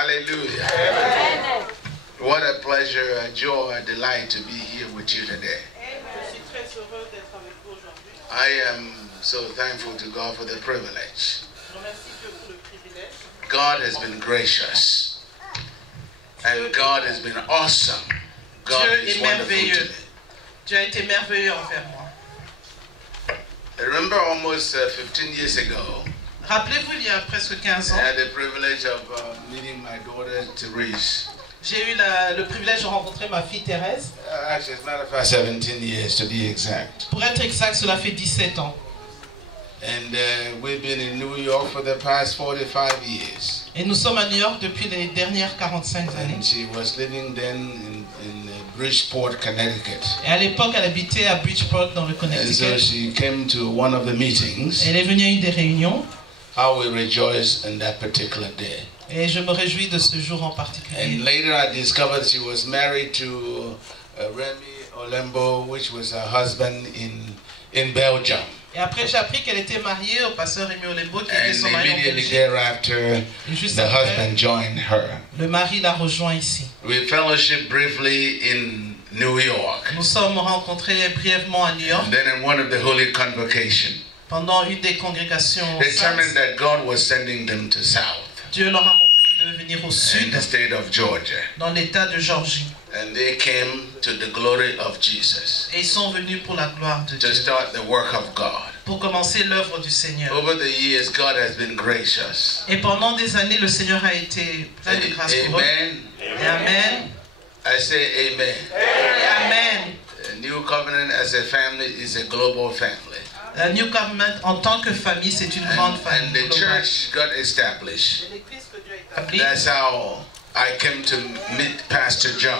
Hallelujah. Amen. What a pleasure, a joy, a delight to be here with you today. I am so thankful to God for the privilege. God has been gracious. And God has been awesome. God is wonderful to me. Dieu a été merveilleux envers moi. I remember almost 15 years ago, Rappelez-vous, il y a presque 15 ans, I had the privilege of meeting my daughter, Therese. j'ai eu le privilège de rencontrer ma fille Thérèse. Actually, as a matter of fact, 17 years to be exact. Pour être exact, cela fait 17 ans. And we've been in New York for the past 45 years. Et nous sommes à New York depuis les dernières 45 années. And she was living then in Bridgeport, Connecticut. Et à l'époque, elle habitait à Bridgeport dans le And Connecticut. so she came to one of the meetings. Elle est venue à une des réunions. How we rejoiced in that particular day. Et je me réjouis de ce jour en particulier. And later I discovered she was married to Remy Olembo, which was her husband in Belgium. Et après, j'ai appris qu'elle était mariée au pasteur Rémi Olembo, qui était son And mari en immediately Belgique. thereafter, Et juste the après, husband joined her. le mari l'a rejoint ici. We fellowship briefly in New York. Nous sommes rencontrés brièvement à New York And then in one of the holy convocations, pendant une des congrégations. determined that God was sending them to south, Dieu leur a montré qu'ils devaient venir au in sud, the state of Georgia. dans l'état de Georgie. And they came to the glory of Jesus Et ils sont venus pour la gloire de to Dieu, start the work of God. pour commencer l'œuvre du Seigneur. Over the years, God has been gracious. Et pendant des années, le Seigneur a été plein de grâce pour eux. Amen. Et Amen. I say amen. Et Amen. A New Covenant as a family is a global family. La New Covenant, en tant que famille, c'est une grande And famille. the globale. church got established. L'église que Dieu a établie, That's how I came to meet Pastor John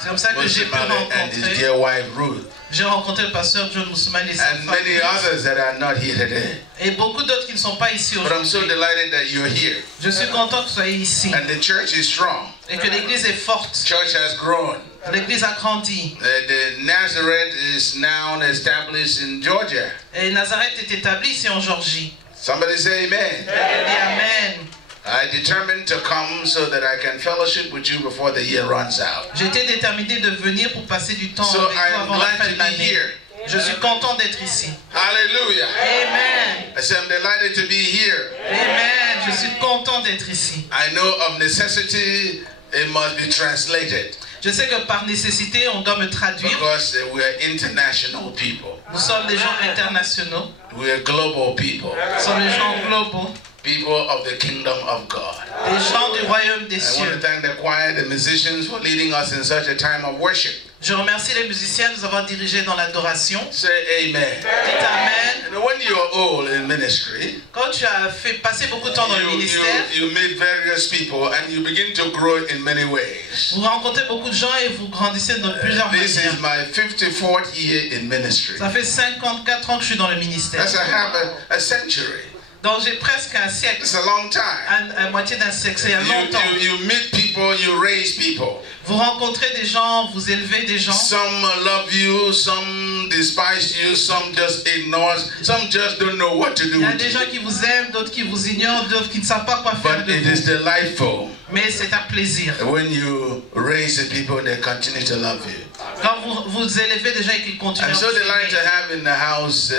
c'est comme ça que j'ai pu Musimale and his rencontrer. dear wife Ruth, J'ai rencontré le pasteur John Musimale et sa and femme many Ruth. others that are not here today. Et beaucoup d'autres qui ne sont pas ici But I'm so aujourd'hui. delighted that you're here. Je suis content que vous soyez ici And the church is strong. et que l'église est forte. Church has grown. L'église a grandi. The Nazareth is now established in Georgia. Et Nazareth est établie ici en Georgie. Somebody say amen. Elle dit Amen. I determined to come so that I can fellowship with you before the year runs out. J'étais déterminé de venir pour passer du temps So avec vous I'm avant la fin glad de to be l'année. here. Je suis content d'être ici. Hallelujah. Amen. I say I'm delighted to be here. Amen. Je suis content d'être ici. I know of necessity it must be translated Je sais que par nécessité, on doit me traduire. because we are international people. Nous sommes des gens internationaux. We are global people. Nous sommes des gens globaux. People of the kingdom of God. Des gens du royaume des I want cieux. to thank the choir, the musicians for leading us in such a time of worship. Je remercie les musiciens de nous avoir dirigés dans l'adoration. Say amen. Dites Amen. You know, when you're old in ministry, Quand tu as passé beaucoup de temps dans le ministère, you meet various people and you begin to grow in many ways. vous rencontrez beaucoup de gens et vous grandissez dans plusieurs This manières. is my 54th year in ministry. Ça fait 54 ans que je suis dans le ministère. That's I have a century. Donc j'ai presque un siècle, It's a long time. à moitié d'un siècle, c'est longtemps. You meet people, you raise people. Vous rencontrez des gens, vous élevez des gens. Some love you, some despise you, some just ignore, some just don't know what to do Il y a with des you. gens qui vous aiment, d'autres qui vous ignorent, d'autres qui ne savent pas quoi faire But de it is vous. delightful Mais c'est un plaisir. when you raise the people, they continue to love you. Quand vous élevez des gens et qu'ils continuent I'm à so vous delighted to aimer. have in the house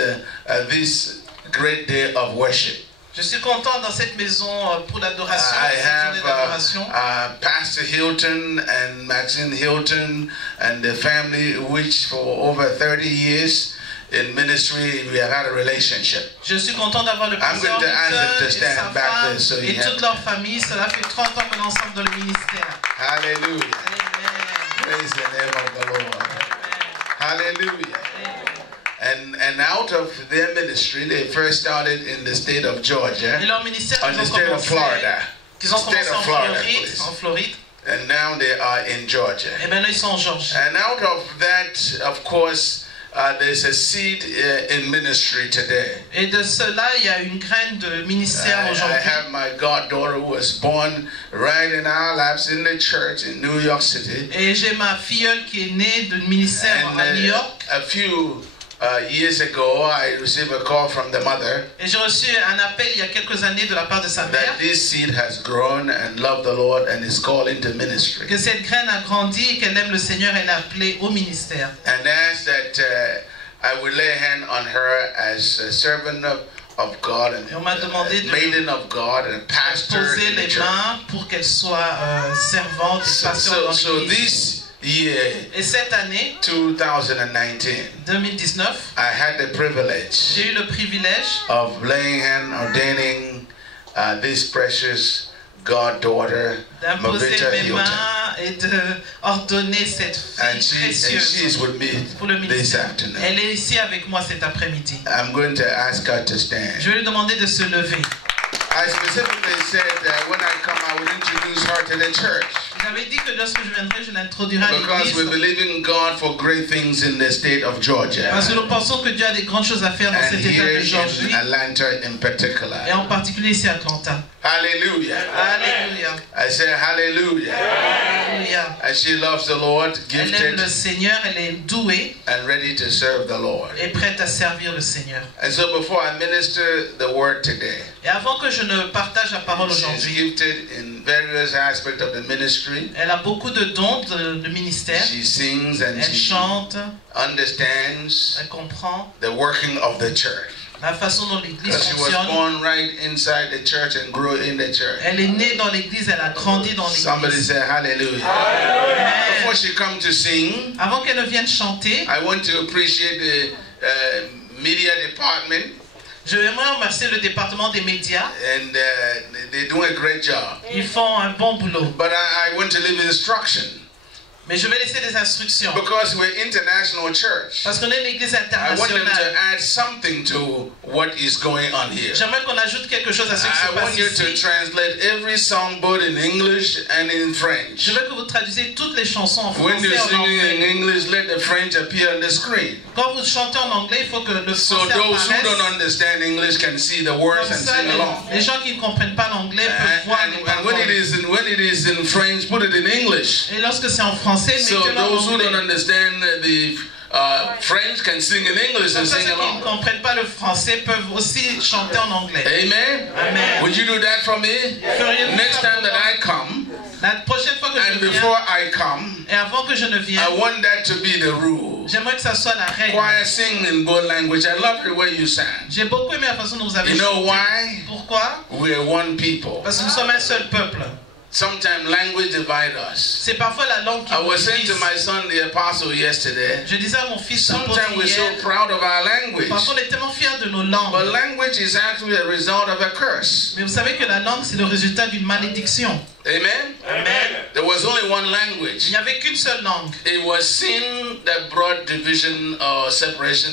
this great day of worship. Je suis content dans cette maison pour l'adoration, I cette journée d'adoration. have Pastor Hilton and Maxine Hilton and the family, which for over 30 years in ministry we have had a relationship. Je suis content d'avoir le pasteur I'm going to ask them to Hilton et sa stand back femme there so you et have- toute leur famille. Cela fait 30 ans qu'on est ensemble dans le ministère. Hallelujah. Amen. Praise the name of the Lord. Amen. Hallelujah. Amen. And out of their ministry, they first started in the state of Georgia, Et leur ministère, on ils the ont state of commencé, Florida. qu'ils ont State commencé of en Florida, Floride, please. en Floride. And now they are in Georgia. Et maintenant ils sont en Georgie. And out of that, of course, there's a seed in ministry today. Et de cela, il y a une graine de ministère I aujourd'hui. have my goddaughter who was born right in our laps in the church in New York City. Et j'ai ma filleule qui est née de ministère And à New York. a few years ago, I received a call from the mother Et j'ai reçu un appel il y a quelques années de la part de sa mère. that this seed has grown and loved the Lord and is called into ministry. Que cette graine a grandi et qu'elle aime le Seigneur, elle est appelée au ministère. And asked that I would lay a hand on her as a servant of God and Et on m'a demandé a maiden of God and a pastor poser in the les church. mains pour qu'elle soit servante et pasteur dans So l'église. this year, Et cette année, 2019, 2019, I had the privilege j'ai eu le privilège of laying hand, ordaining this precious goddaughter, d'imposer Mavita mes Hilton. mains et d'ordonner cette And fille she is précieuse with me pour le this ministère. afternoon. Elle est ici avec moi cet après-midi. I'm going to ask her to stand. Je vais lui demander de se lever. I specifically said that when I come, I would introduce her to the church. J'avais dit que lorsque je viendrai, je l'introduirai à Because we l'église. believe in God for great things in the state of Georgia. Parce que nous pensons que Dieu a des grandes choses à faire dans And cet état here de Georgie. in Atlanta in Et particular. en particulier ici à Atlanta. Hallelujah. Alléluia. I said hallelujah. Alléluia. And she loves the Lord, Elle aime gifted le Seigneur, elle est douée and ready to serve the Lord. et prête à servir le Seigneur. And so before I minister the word today, Et avant que je ne partage la parole she's aujourd'hui, gifted in various aspects of the ministry. elle a beaucoup de dons de ministère. She sings and Elle she chante, understands elle comprend the working of the church. la façon dont l'église Because she was fonctionne. born right inside the church and grew in the church. Elle est née dans l'église, elle a grandi dans Somebody l'église. say hallelujah. Amen. Before she come to sing, Avant qu'elle ne vienne chanter, I want to appreciate the media department, je aimerais remercier le département des médias. and they do a great job. Ils font un bon boulot. But I want to leave instruction Mais je vais laisser des instructions. because we're international church. Parce qu'on est une église I want them to internationale. add something to what is going on here. J'aimerais qu'on ajoute quelque chose à ce qui se I want passe you to ici. translate every song both in English and in French. Je veux que vous traduisiez toutes les chansons en When français you're et en singing in anglais. English, let the French appear on the screen. Quand vous chantez en anglais, il faut que le So français those who don't apparaisse. understand English can see the words Comme and ça, sing along. les gens qui ne comprennent pas l'anglais peuvent voir les And when paroles. it is in French, put it in English. Et lorsque c'est en français, So mettez-le en those who don't anglais. understand the French can sing in English Comme and ça, sing ceux qui ne along. comprennent pas le français peuvent aussi chanter en anglais. Amen. Amen. Would you do that for me? Feriez-vous Next ça time pour that moi? I come, La prochaine fois que and je before viens, I come, et avant que je ne vienne, I want that to be the rule. j'aimerais que ça soit la règle. Choir sing in both language. I love the way you sang. J'ai beaucoup aimé la façon dont vous avez You know chanté. why? Pourquoi? We're one people. Parce que nous sommes un seul peuple. Sometimes language divides us. C'est parfois la langue qui I nous was saying to divise. my son, the apostle, yesterday, Je disais à mon fils l'apôtre sometimes we're so hier, proud of our language. parfois on est tellement fiers de nos But langues. language is actually a result of a curse. Mais vous savez que la langue, c'est le résultat d'une malédiction. Amen? Amen. There was only one Il language. n'y avait qu'une seule langue. It was sin that brought division or separation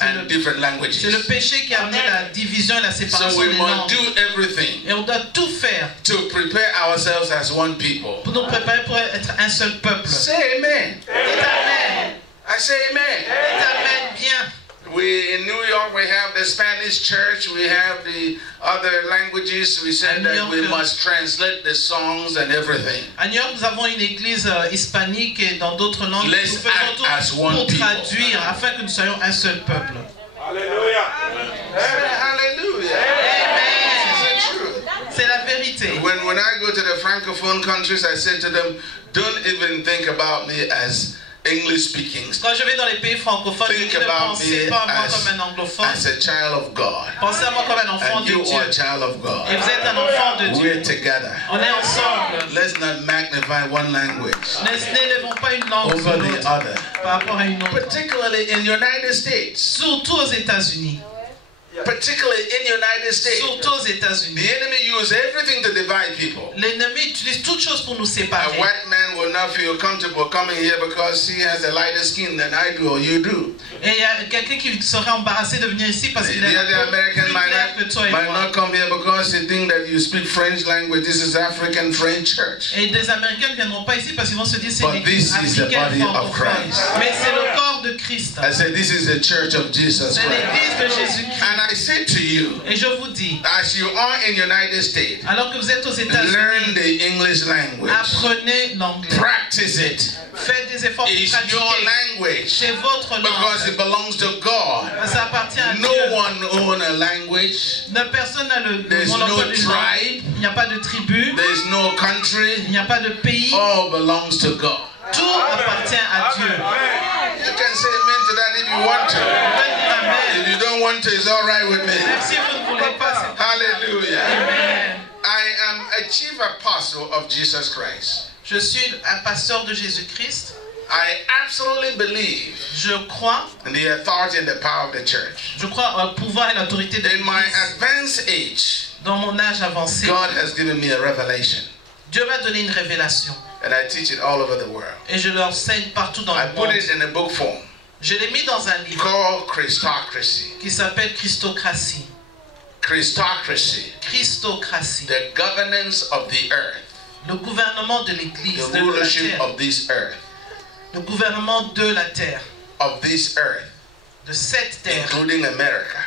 and different C'est le languages. péché qui a amené la division et la So séparation we des must langues. do everything Et on doit tout faire to prepare ourselves as one people. pour nous préparer pour être un seul peuple. Dites Say amen. Amen. I say amen. Dites Amen bien. We in New York we have the Spanish church, we have the other languages. We said that we must translate the songs and everything. À New York, nous avons une église hispanique et dans d'autres langues. Let's Nous faisons act as tout one pour people. traduire afin que nous soyons un seul peuple. Hallelujah. Hallelujah. Amen. This is the truth. C'est la vérité. When I go to the francophone countries, I say to them, don't even think about me as English speaking. Quand je vais dans les pays francophones, je Think dis ne about pensez me pas à moi as- comme un anglophone. As a child of God. Pensez à moi comme un enfant And de you Dieu. are a child of Et God. vous êtes un enfant de Dieu. We're together. On est ensemble. Let's not magnify one language N'élevons pas une langue sur over the l'autre other. par rapport à une autre. Particularly in United States. Surtout aux États-Unis. Particularly in United States. Surtout aux The États-Unis. enemy uses everything to divide people. L'ennemi utilise toutes choses pour nous A séparer. white man will not feel comfortable coming here because he has a lighter skin than I do or you do. Et il y a quelqu'un qui serait embarrassé de venir ici parce qu'il The est other un peu American plus clair que toi et might moi. not come here because they think that you speak French language. This is African French church. Et des Américains ne viendront pas ici parce qu'ils vont se dire c'est But une église this is the africaine body of francophone. Christ. Mais c'est le corps de Christ. I said, this is the church of Jesus C'est Christ. l'église de Jésus-Christ. And I say to you, Et je vous dis, as you are in United States, alors que vous êtes aux learn États-Unis, the English language. apprenez l'anglais. Practice it. Faites des efforts pour It's your pratiquer. language C'est votre because langue. it belongs to God. appartient à No Dieu. one owns a language. Personne n'a le There's monopole no d'une langue. tribe. Il n'y a pas de tribu. There's no country. Il n'y a pas de pays. All belongs to God. Tout appartient à Dieu. You can say amen to that if you want to. On va dire Amen. If you don't want to, it's all right with me. Même si vous ne voulez pas, c'est pas grave. Hallelujah. Amen. I am a chief apostle of Jesus Christ. Je suis un pasteur de Jésus-Christ. I absolutely believe Je crois in the authority and the power of the church. au pouvoir et l'autorité de In my l'Église. advanced age, Dans mon âge avancé, God has given me a revelation, Dieu m'a donné une révélation. and I teach it all over the world. Et je l'enseigne partout dans I le put monde. it in a book form Je l'ai mis dans un livre called Christocracy. qui s'appelle Christocratie. Christocracy, Christocratie. the governance of the earth, Le gouvernement de l'Église, the de la rulership terre. of this earth, Le gouvernement de la terre. of this earth, De cette terre. including America,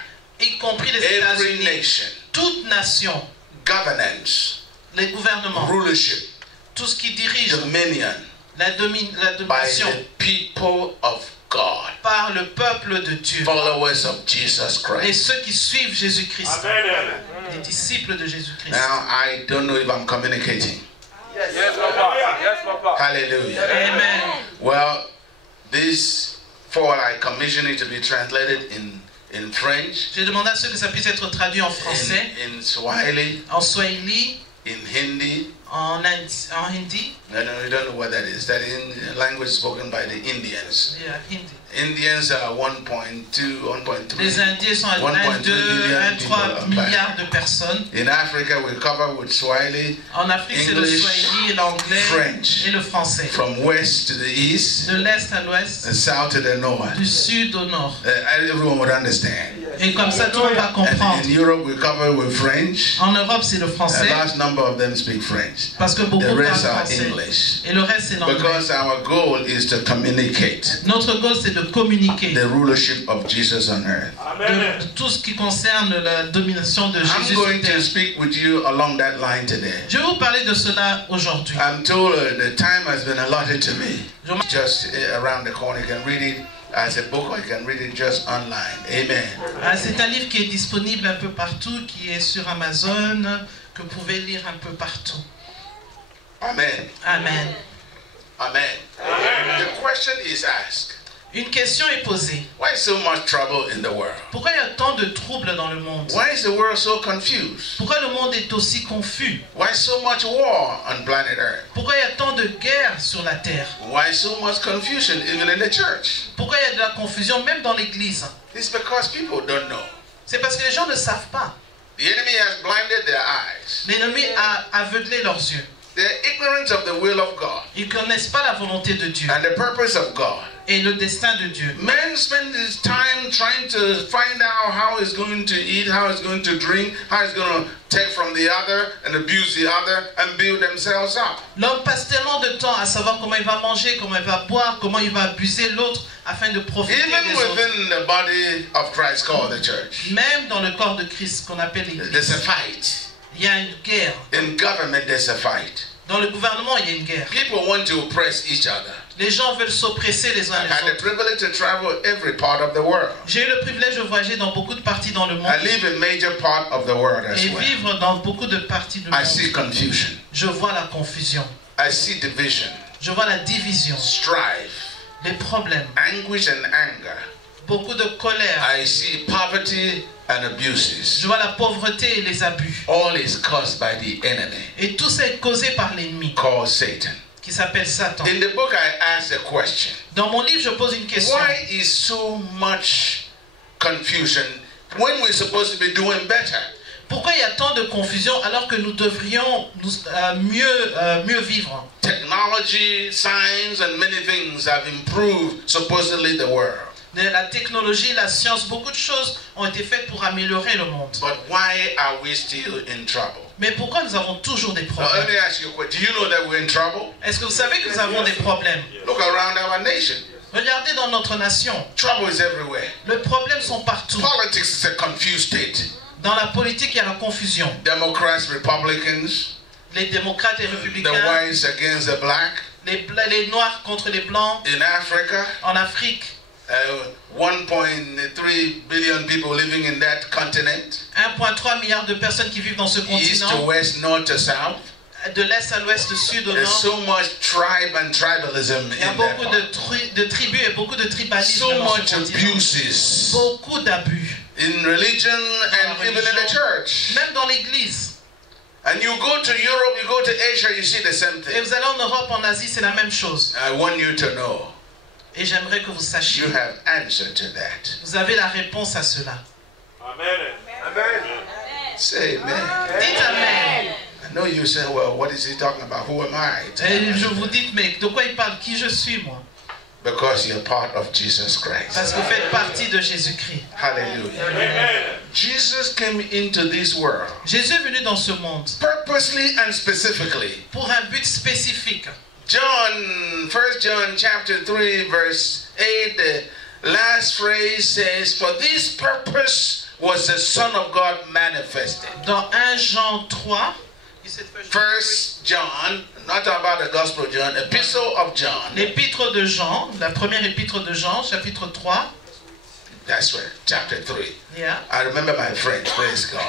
Y compris les every États-Unis. nation, Toute nation. governance, Les gouvernements. rulership, Tout ce qui dirige dominion la by domination the people of God, par le peuple de Dieu. followers of Jesus Et Christ. ceux qui suivent Jésus-Christ. Les disciples de Jésus-Christ. Now, I don't know if I'm communicating. Yes, Papa. Yes, Papa. Hallelujah. Amen. Well, this fall I commissioned it to be translated in French, J'ai demandé à ceux que ça puisse être traduit en français, in Swahili, en swahili, in Hindi. en hindi. No, you don't know what that is. That is language spoken by the Indians. Yeah, hindi. Indians are 1.2, 1.3. Les Indiens sont à 1.3 1,3 milliard de personnes. In Africa, we cover with Swahili, En Afrique, c'est le English, swahili, l'anglais French. et le français. from west to the east, De l'est à l'ouest, and south to the north. du sud au nord. Everyone would understand. Et comme ça, tout le monde va And comprendre. in Europe, we cover with French. En Europe, c'est le A français, large number of them speak French. parce que beaucoup The parlent rest are français. English. Et le reste, c'est l'anglais. Because our goal is to communicate Notre goal, c'est de communiquer the rulership of Jesus on earth. de tout ce qui concerne la domination de I'm Jésus sur going to terre. speak with you along that line today. Je vais vous parler de cela aujourd'hui. I'm told the time has been allotted to me. Je- Just around the corner, you can read it as a book or you can read it just online. Amen. C'est un livre qui est disponible un peu partout, qui est sur Amazon, que vous pouvez lire un peu partout. Amen. Amen. Amen. The question is asked, Une question est posée. why is so much trouble in the world? Pourquoi il y a tant de troubles dans le monde? Why is the world so confused? Pourquoi le monde est aussi confus? Why so much war on planet Earth? Pourquoi il y a tant de guerres sur la terre? Why so much confusion even in the church? Pourquoi il y a de la confusion même dans l'église? It's because people don't know. C'est parce que les gens ne savent pas. The enemy has blinded their eyes. L'ennemi a aveuglé leurs yeux. They're ignorant of the will of God Ils ne connaissent pas la volonté de Dieu and the purpose of God. et le destin de Dieu. Man spends his time trying to find out how he's going to eat, how he's going to drink, how he's going to take from the other and abuse the other and build themselves up. L'homme passe tellement de temps à savoir comment il va manger, comment il va boire, comment il va abuser l'autre afin de profiter Even des autres. within the body of Christ called the church, Même dans le corps de Christ qu'on appelle there's a l'église, fight. il y a une guerre. In government, there's a fight. Dans le gouvernement, il y a une guerre. People want to oppress each other. Les gens veulent s'oppresser les uns I've les had the autres. privilege to travel every part of the world. J'ai eu le privilège de voyager dans beaucoup de parties dans le monde I live in major part of the world as et well. vivre dans beaucoup de parties du I see monde. confusion. Je vois la confusion, I see division, je vois la division, strife, les problèmes, anguish and anger. beaucoup de colère. I see poverty and abuses. Je vois la pauvreté et les abus. All is caused by the enemy Et tout ça est causé par l'ennemi called Satan. qui s'appelle Satan. In the book, I asked a question. Dans mon livre, je pose une question. Why is so much confusion when we're supposed to be doing better? Pourquoi il y a tant de confusion alors que nous devrions mieux vivre? Technology, science, and many things have improved supposedly the world. La technologie, la science, beaucoup de choses ont été faites pour améliorer le monde. But why are we still in trouble? Mais pourquoi nous avons toujours des Now, let problèmes? me ask you a question. Do you know that we're in trouble? Est-ce que vous savez que nous avons des problèmes? Look around our nation. Regardez dans notre nation. Trouble is everywhere. Les problèmes sont partout. Politics is a confused state. Dans la politique, il y a la confusion. Democrats, Republicans, Les démocrates et the républicains, whites against the black. les noirs contre les blancs. In Africa, En Afrique, 1.3 billion people living in that continent. 1,3 milliard de personnes qui vivent dans ce East to continent. west, north to south. De l'est à l'ouest, du sud au There's nord. so much tribe and tribalism Il y a in that beaucoup part. de tribus et beaucoup de tribalisme So dans much ce continent. abuses Beaucoup d'abus. in religion and even in the church. Même dans l'église. And you go to Europe, you go to Asia, you see the same Et thing. vous allez en Europe, en Asie, c'est la même chose. I want you to know Et j'aimerais que vous sachiez, you have answer to that. vous avez la réponse à cela. Amen. Amen. Say amen. Dites Amen. I know you say, well, what is he talking about? Who am I? Et je vous dis, mais de quoi il parle? Qui je suis, moi? Because you're part of Jesus Christ. Parce que vous faites partie de Jésus-Christ. Hallelujah. Jesus came into this world Jésus est venu dans ce monde purposely and specifically. pour un but spécifique. John, 1 John chapter 3 verse 8, the last phrase says, for this purpose was the Son of God manifested. Dans 1 Jean 3, 1 John, not about the Gospel of John, Epistle of John. l'épître de Jean, la première épître de Jean, chapitre 3. That's right, chapter 3. Yeah. I remember my friend, praise God.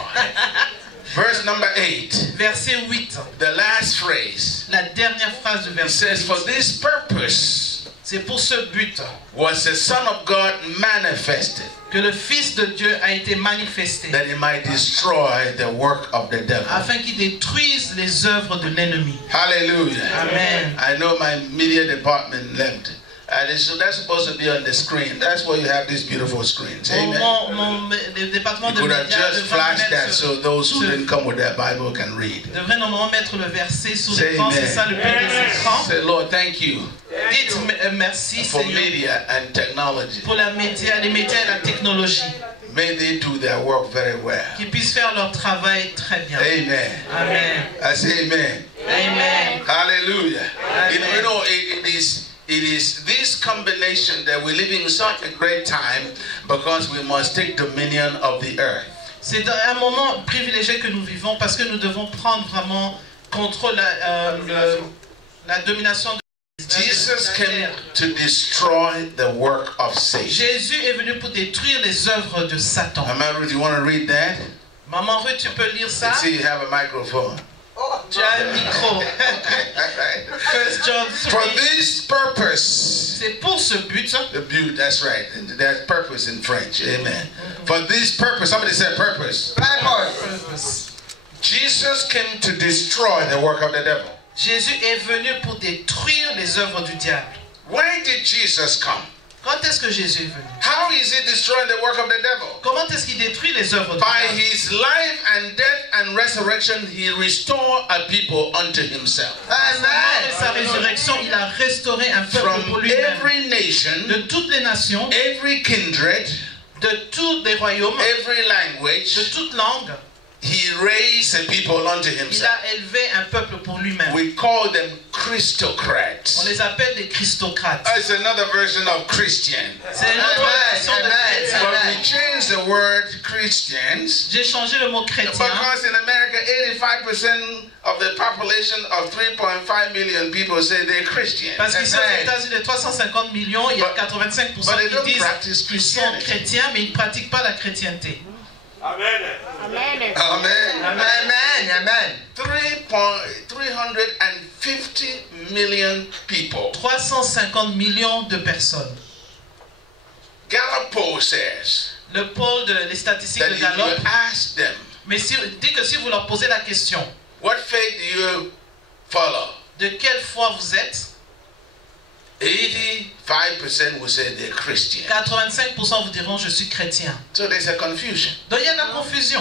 Verse number 8, Verset 8, the last phrase. la dernière phrase du It verset says, for 8. this purpose C'est pour ce but was the Son of God manifested, que le Fils de Dieu a été manifesté, that he might destroy the work of the devil. afin qu'il détruise les œuvres de l'ennemi. Hallelujah. Amen. I know my media department left. And so that's supposed to be on the screen. That's why you have these beautiful screens. Amen. Le département You de could have médias just devrait flashed that mettre, so those who didn't come with their Bible can read. devrait normalement mettre le verset sous Say l'écran, amen. c'est ça le but des écrans. Say, Lord, thank you Dites merci for Seigneur media and technology. pour les médias et la technologie, May they do their work very well. qu'ils puissent faire leur travail très bien. Amen. Amen. I say amen. Amen. Hallelujah. Amen. You know, it is this combination that we live in such a great time because we must take dominion of the earth. C'est un moment privilégié que nous vivons parce que nous devons prendre vraiment contrôle la domination de Jesus la came terre. to destroy the work of Satan. Jésus est venu pour détruire les œuvres de Satan. Mama Ruth, you want to read that? Maman Ruth, tu peux lire ça? Let's see, you have a microphone. Tu as un micro. First John For 3. this purpose, C'est pour ce but. the beauty, that's right. That's purpose in French. Amen. For this purpose, somebody said purpose. Jesus came to destroy the work of the devil. Jésus est venu pour détruire les œuvres du diable. Why did Jesus come? Quand est-ce que Jésus est venu? How is he destroying the work of the devil? Comment est-ce qu'il détruit les œuvres du By diable? his life and death and resurrection, he restored a people unto himself. Par sa mort et sa résurrection, il a restauré un peuple pour From lui-même. every nation, De toutes les nations, every kindred, de tous les royaumes, every de language, toutes langues, he raised a people unto il himself. a élevé un peuple pour lui-même. We call them On Christocrats. les appelle des Christocrates. That's another version of Christian. C'est une autre version de chrétien. But we changed the word Christians J'ai changé le mot chrétien because in America, 85% of the population of 3.5 million people say they're Christian. parce qu'ici aux États-Unis, les 350 millions, il y a But 85% they don't qui practice disent qu'ils sont Christianity. chrétiens, mais ils ne pratiquent pas la chrétienté. Amen. Amen. Amen. 350 million people. 350 millions de personnes. Gallup poll says Le pôle les statistiques that de if you Gallup, ask them, mais dit que si vous leur posez la question, what faith do you follow? de quelle foi vous êtes, 85% will say they're Christian. 85% vous diront je suis chrétien. So there's a confusion. Donc il y a de la confusion.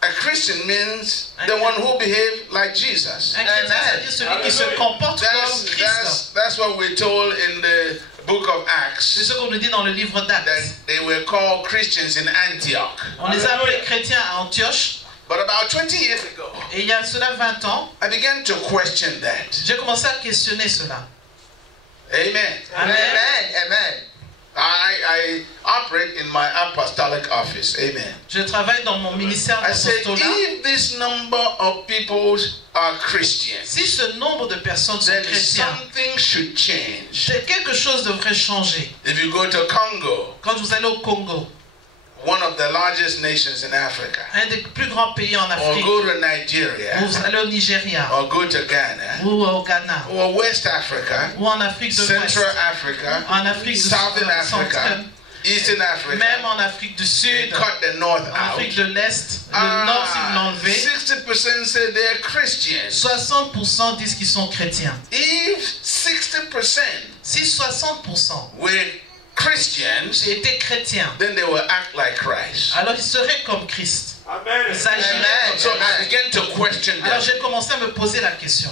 A Christian means the one who behaves like Jesus. Un chrétien, c'est-à-dire celui qui se comporte comme Christ. That's what we're told in the book of C'est Acts, ce qu'on nous dit dans le livre that d'Actes. they were called Christians in Antioch. On les a appelés chrétiens à Antioche. But about 20 years ago, Et il y a cela 20 ans, I began to question that. j'ai commencé à questionner cela. Amen. Amen. Amen. I operate in my apostolic office. Amen. Je travaille dans mon ministère I said, d'apostolat. if this number of people are Christians, Si ce nombre de personnes sont then chrétiens, something should change. quelque chose devrait changer. If you go to Congo, Quand vous allez au Congo, one of the largest nations in Africa, un des plus grands pays en or Afrique, go to Nigeria, ou vous allez au Nigeria, or go to Ghana, ou au Ghana, or West Africa, ou en Afrique de l'Ouest, Central Africa, en Afrique du Southern Africa, Centre, Eastern Africa, même en Afrique du they Sud, cut the north en out. Afrique de l'Est, le Nord s'ils l'ont enlevé. 60% say they're Christians. 60% disent qu'ils sont chrétiens. If 60% Si 60% were Christians, étaient chrétiens, then they will act like Christ. alors ils seraient comme Christ. Amen. Il s'agirait Amen. comme So I began to question Alors them. j'ai commencé à me poser la question.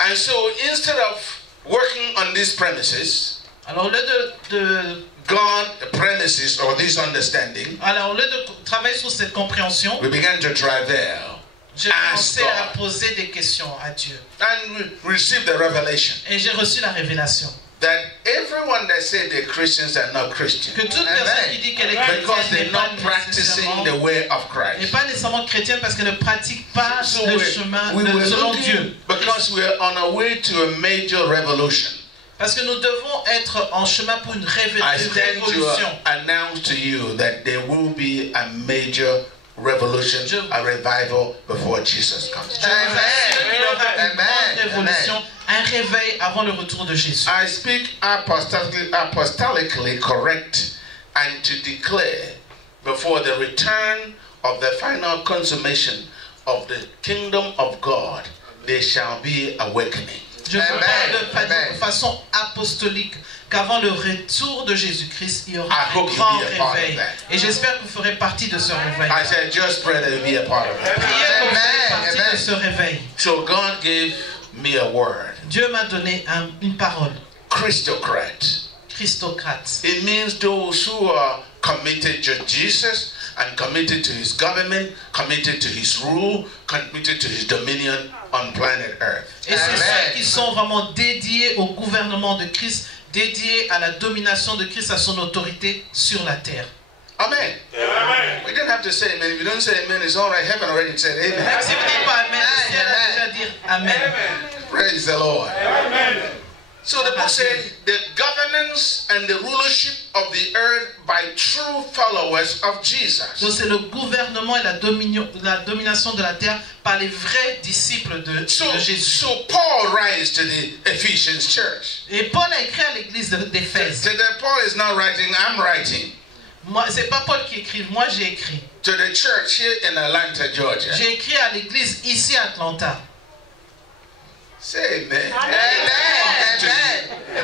And so instead of working on these premises, Alors au lieu de God premises or this understanding, travailler sur cette compréhension, we began to travail j'ai Ask commencé à God. poser des questions à Dieu. and we received the revelation Et j'ai reçu la révélation that everyone that said they're Christians are not Christians que toute Amen. personne qui dit qu'elle est because chrétienne they're n'est pas not practicing nécessairement, the way of n'est Christ. pas nécessairement chrétienne parce qu'elle ne pratique pas So le chemin we were selon looking Dieu. because we're on our way to a major revolution. Parce que nous devons être en chemin pour une I stand to révolution. announce to you that there will be a major revolution, a revival before Jesus comes. Je vous assure qu'il y aura une Amen. grande révolution, un réveil avant le retour de Jésus. I speak apostolically correct and to declare before the return of the final consummation of the kingdom of God, there shall be awakening. Je Amen. parle de Amen. façon apostolique qu'avant le retour de Jésus-Christ, il y aura I un hope you'll grand be a part of réveil. that. Et j'espère que vous ferez partie de ce réveil. I said, just pray that you'll be a part of it. Priez que vous ferez Amen. partie Amen. de ce réveil. So God gave me a word, Dieu m'a donné une parole, Christocrat. Christocrate. It means those who are committed to Jesus and committed to his government, committed to his rule, committed to his dominion on planet Earth. Et c'est Amen. ceux qui sont vraiment dédiés au gouvernement de Christ, dédiés à la domination de Christ, à son autorité sur la terre. Amen. Amen. We didn't have to say amen. If you don't say amen, it's all right. Heaven already said Même amen. si vous ne dites pas Amen, le ciel a déjà dit Amen. Praise the Lord. Amen. So the book said the governance and the rulership of the earth by true followers of Jesus. Donc c'est le gouvernement et la domination de la terre par les vrais disciples de Jésus. So Paul writes to the Ephesians church. Et Paul a écrit à l'église d'Éphèse. So that Paul is not writing, I'm writing. Moi, c'est pas Paul qui écrit, moi j'ai écrit. To the church here in Atlanta, Georgia. J'ai écrit à l'église ici à Atlanta. Say amen. Amen.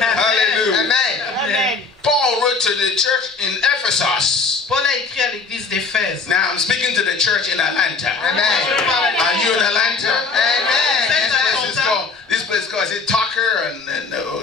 Hallelujah. Amen. Paul wrote to the church in Ephesus. Paul a écrit à l'église d'Éphèse. Now I'm speaking to the church in Atlanta. Amen. Are you in Atlanta? Amen. This place is called, is it Tucker and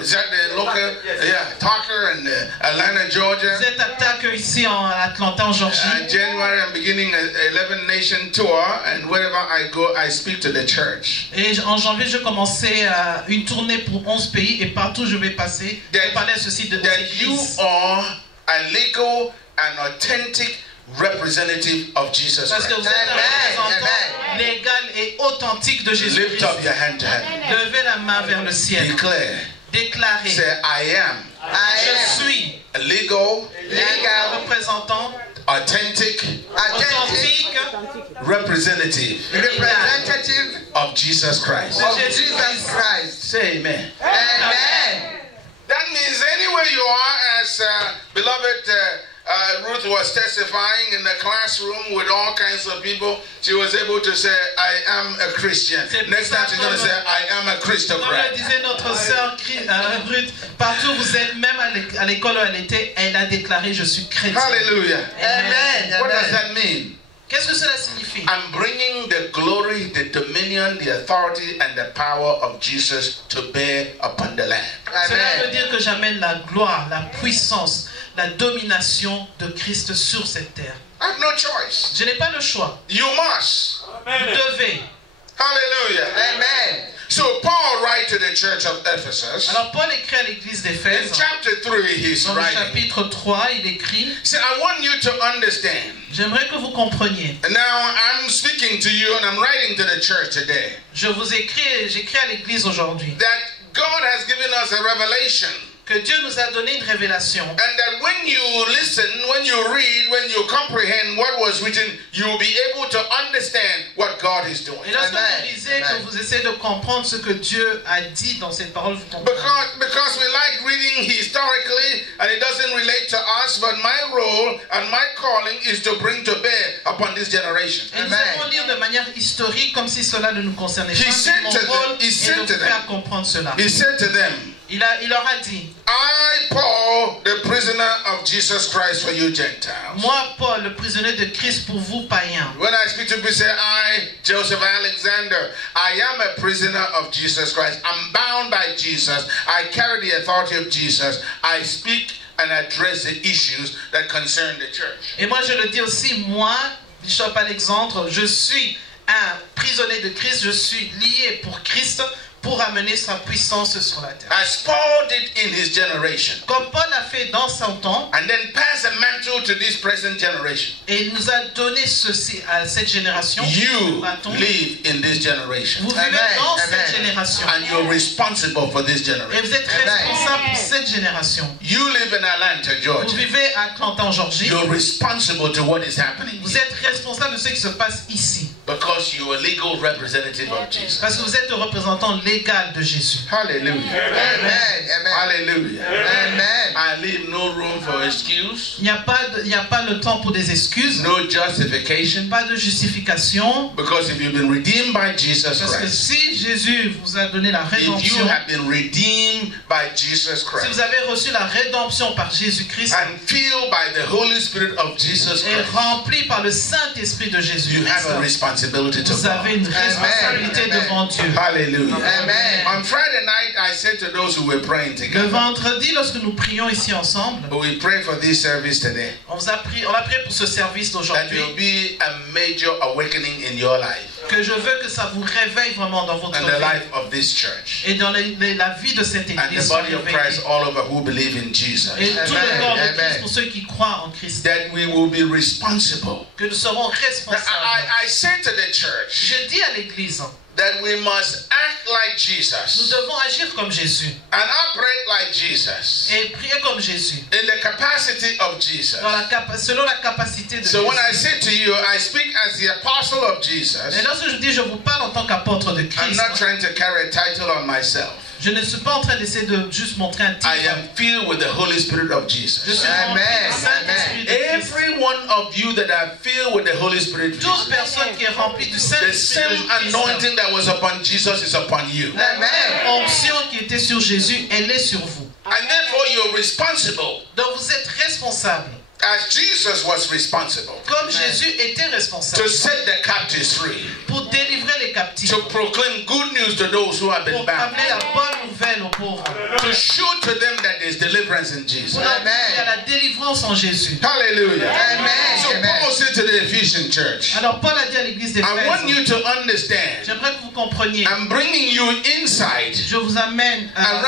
is that the local? Yeah, Tucker and Atlanta, Georgia. Vous êtes à Tucker ici en Atlanta en Georgie. January, I'm beginning an 11 nation tour, and wherever I go, I speak to the church. Et en janvier, je commençais une tournée pour 11 pays et partout où je vais passer, je parlais à ceci de That you l'église. are a legal and authentic representative of Jesus Parce que Christ. vous êtes un Amen. représentant légal et authentique de Lift Jésus-Christ. up your hand to heaven. Levez la main vers le ciel. Declare. Déclarez. Say, I am Je suis a legal, un représentant authentic authentique representative Representative of Jesus Christ. of Jesus Christ. Say amen. Amen. That means anywhere you are, as beloved Ruth was testifying in the classroom with all kinds of people, she was able to say, I am a Christian. Next time she's going to say, I am a Comme le Christocrat. disait notre sœur Ruth, partout où vous êtes, même à l'école où elle était, elle a déclaré je suis chrétienne. Hallelujah. Amen. What does that mean? Qu'est-ce que cela signifie? I'm bringing the glory, the dominion, the authority, and the power of Jesus to bear upon the land. Cela veut Amen. dire que j'amène la gloire, la puissance, la domination de Christ sur cette terre. I have no choice. Je n'ai pas le choix. You must. Vous Amen. devez. Hallelujah. Amen. So Paul writes to the church of Ephesus. Alors Paul écrit à l'église In d'Éphèse, chapter 3, he's dans le writing. chapitre 3, il écrit, See, I want you to understand. j'aimerais que vous compreniez. And now I'm speaking to you and I'm writing to the church today. J'écris à l'église aujourd'hui That God has given us a revelation. que Dieu nous a donné une révélation. And that when you listen, when you read, when you comprehend what was written, you'll be able to understand what God is doing. Et lorsque Amen. vous lisez, que Amen. vous essayez de comprendre ce que Dieu a dit dans cette parole, vous comprenez. Because we like reading historically and it doesn't relate to us, but my role and my calling is to bring to bear upon this generation. Et nous Amen. allons lire de manière historique comme si cela ne nous concernait pas. He said Mon to them- rôle he est said de to vous them- faire comprendre cela. He said to them, Il leur a dit, I, Paul, the prisoner of Jesus Christ for you Gentiles. moi, Paul, le prisonnier de Christ pour vous, païens. When I speak to people, say, I, Joseph Alexander, I am a prisoner of Jesus Christ. I'm bound by Jesus. I carry the authority of Jesus. I speak and address the issues that concern the church. Et moi, je le dis aussi, moi, Bishop Alexandre, je suis un prisonnier de Christ, je suis lié pour Christ, pour amener sa puissance sur la terre. As Paul did in his generation, Comme Paul a fait dans son temps, and then pass a mantle to this present generation. et il nous a donné ceci à cette génération. You Bâton. live in this generation, Vous vivez Amen, dans amen. cette génération. and you're responsible for this Et generation. vous êtes Amen. responsable pour cette génération. You live in Atlanta, Vous Georgia. vivez à Atlanta, en Georgie. You're responsible to what is happening Vous êtes responsable de ce qui se passe ici. because you're a legal representative of Jesus. Parce que vous êtes le représentant légal de Jésus. Hallelujah. Amen. Amen. Hallelujah. Amen. I leave no room for excuse, Il n'y a pas le temps pour des excuses, no justification, pas de justification. because if you've been redeemed by Jesus Parce que Christ, si Jésus vous a donné la if you rédemption, have been redeemed by Jesus si vous Christ avez reçu la rédemption par Jésus-Christ and filled by the Holy Spirit of Jesus et Christ, rempli par le Saint-Esprit de you Jésus-Christ, have a responsibility to vous avez God. une responsabilité Amen. devant Dieu. Hallelujah. Amen. On Friday night, I said to those who were praying Le together, vendredi, lorsque nous prions ici ensemble, but we pray for this service today, on a prié pour ce service that d'aujourd'hui, there will be a major awakening in your life que je veux que ça vous réveille vraiment dans votre and the vie life of this church et dans la vie de cette and the église. body of Christ all over who believe in Jesus. Et tout le Amen. corps de Amen. Christ pour ceux qui croient en Christ. That we will be responsible. Que nous serons responsables. I say to the church Je dis à l'église, that we must act like nous Jesus devons agir comme Jésus and operate like Jesus et prier comme Jésus, in the capacity of Jesus. selon la capacité de So Jésus. when I say to you, I speak as the apostle of Jesus, Et lorsque je dis je vous parle en tant qu'apôtre de I'm Christ, not trying to carry a title on myself. je ne suis pas en train d'essayer de juste montrer un titre. I am filled with the Holy Spirit of Je Jesus. suis rempli Amen. du Saint-Esprit de Christ. Every one of you that are filled with the Holy Spirit of Toute Jesus, personne qui est remplie du the Saint-Esprit same de Christ, anointing that was upon Jesus is upon you. la onction qui était sur Jésus, elle est sur vous. And therefore you're responsible Donc vous êtes responsable, as Jesus was responsible comme Jésus était responsable, to set the captives free, pour délivrer les captifs, to proclaim good news to those who have been pour bound, amener la bonne nouvelle aux pauvres, to show to them that there's deliverance in Jesus. pour amener à la délivrance en Jésus. Hallelujah. Amen. So Amen. Paul said to the Ephesian church, Alors Paul a dit à l'église I want d'Éphèse, you to understand, j'aimerais que vous compreniez, I'm bringing you insight, je vous amène à a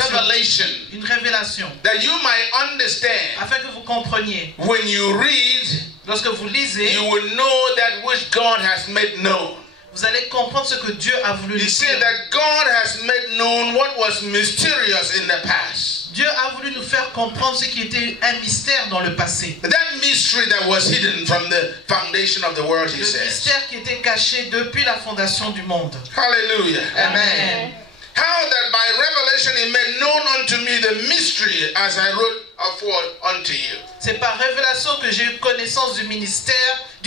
revelation, une révélation, that you might understand. afin que vous compreniez. When you read, Lorsque vous lisez, you will know that which God has made known. vous allez comprendre ce que Dieu a voulu He nous said dire. that God has made known what was mysterious in the past. Dieu a voulu nous faire comprendre ce qui était un mystère dans le passé. That mystery that was hidden from the foundation of the world, he Le says. mystère qui était caché depuis la fondation du monde. Hallelujah. Amen. How that by revelation he made known unto me the mystery as I wrote aforth unto you. C'est par révélation que j'ai eu connaissance du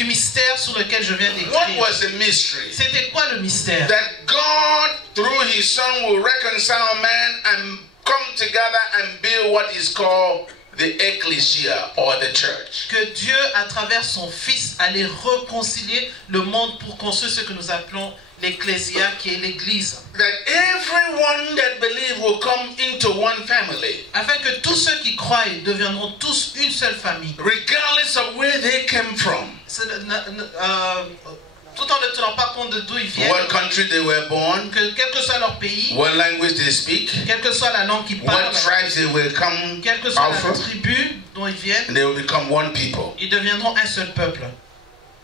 mystère sur lequel je viens What d'écrire. was the mystery? C'était quoi le mystère? That God, through his Son, will reconcile man and come together and build what is called the ecclesia or the church. Que Dieu, à travers son Fils, allait réconcilier le monde pour construire ce que nous appelons l'Ecclésia, qui est l'Église. That everyone that believes will come into one family, Afin que tous ceux qui croient deviendront tous une seule famille. regardless of where they came from. tout en ne tenant pas compte de d'où ils viennent, what country they were born, que quel que soit leur pays, what language they speak, quelle que soit la langue qu'ils what parlent, tribes they will come quelle que soit out la from, tribu dont ils viennent, and they will become one people ils deviendront un seul peuple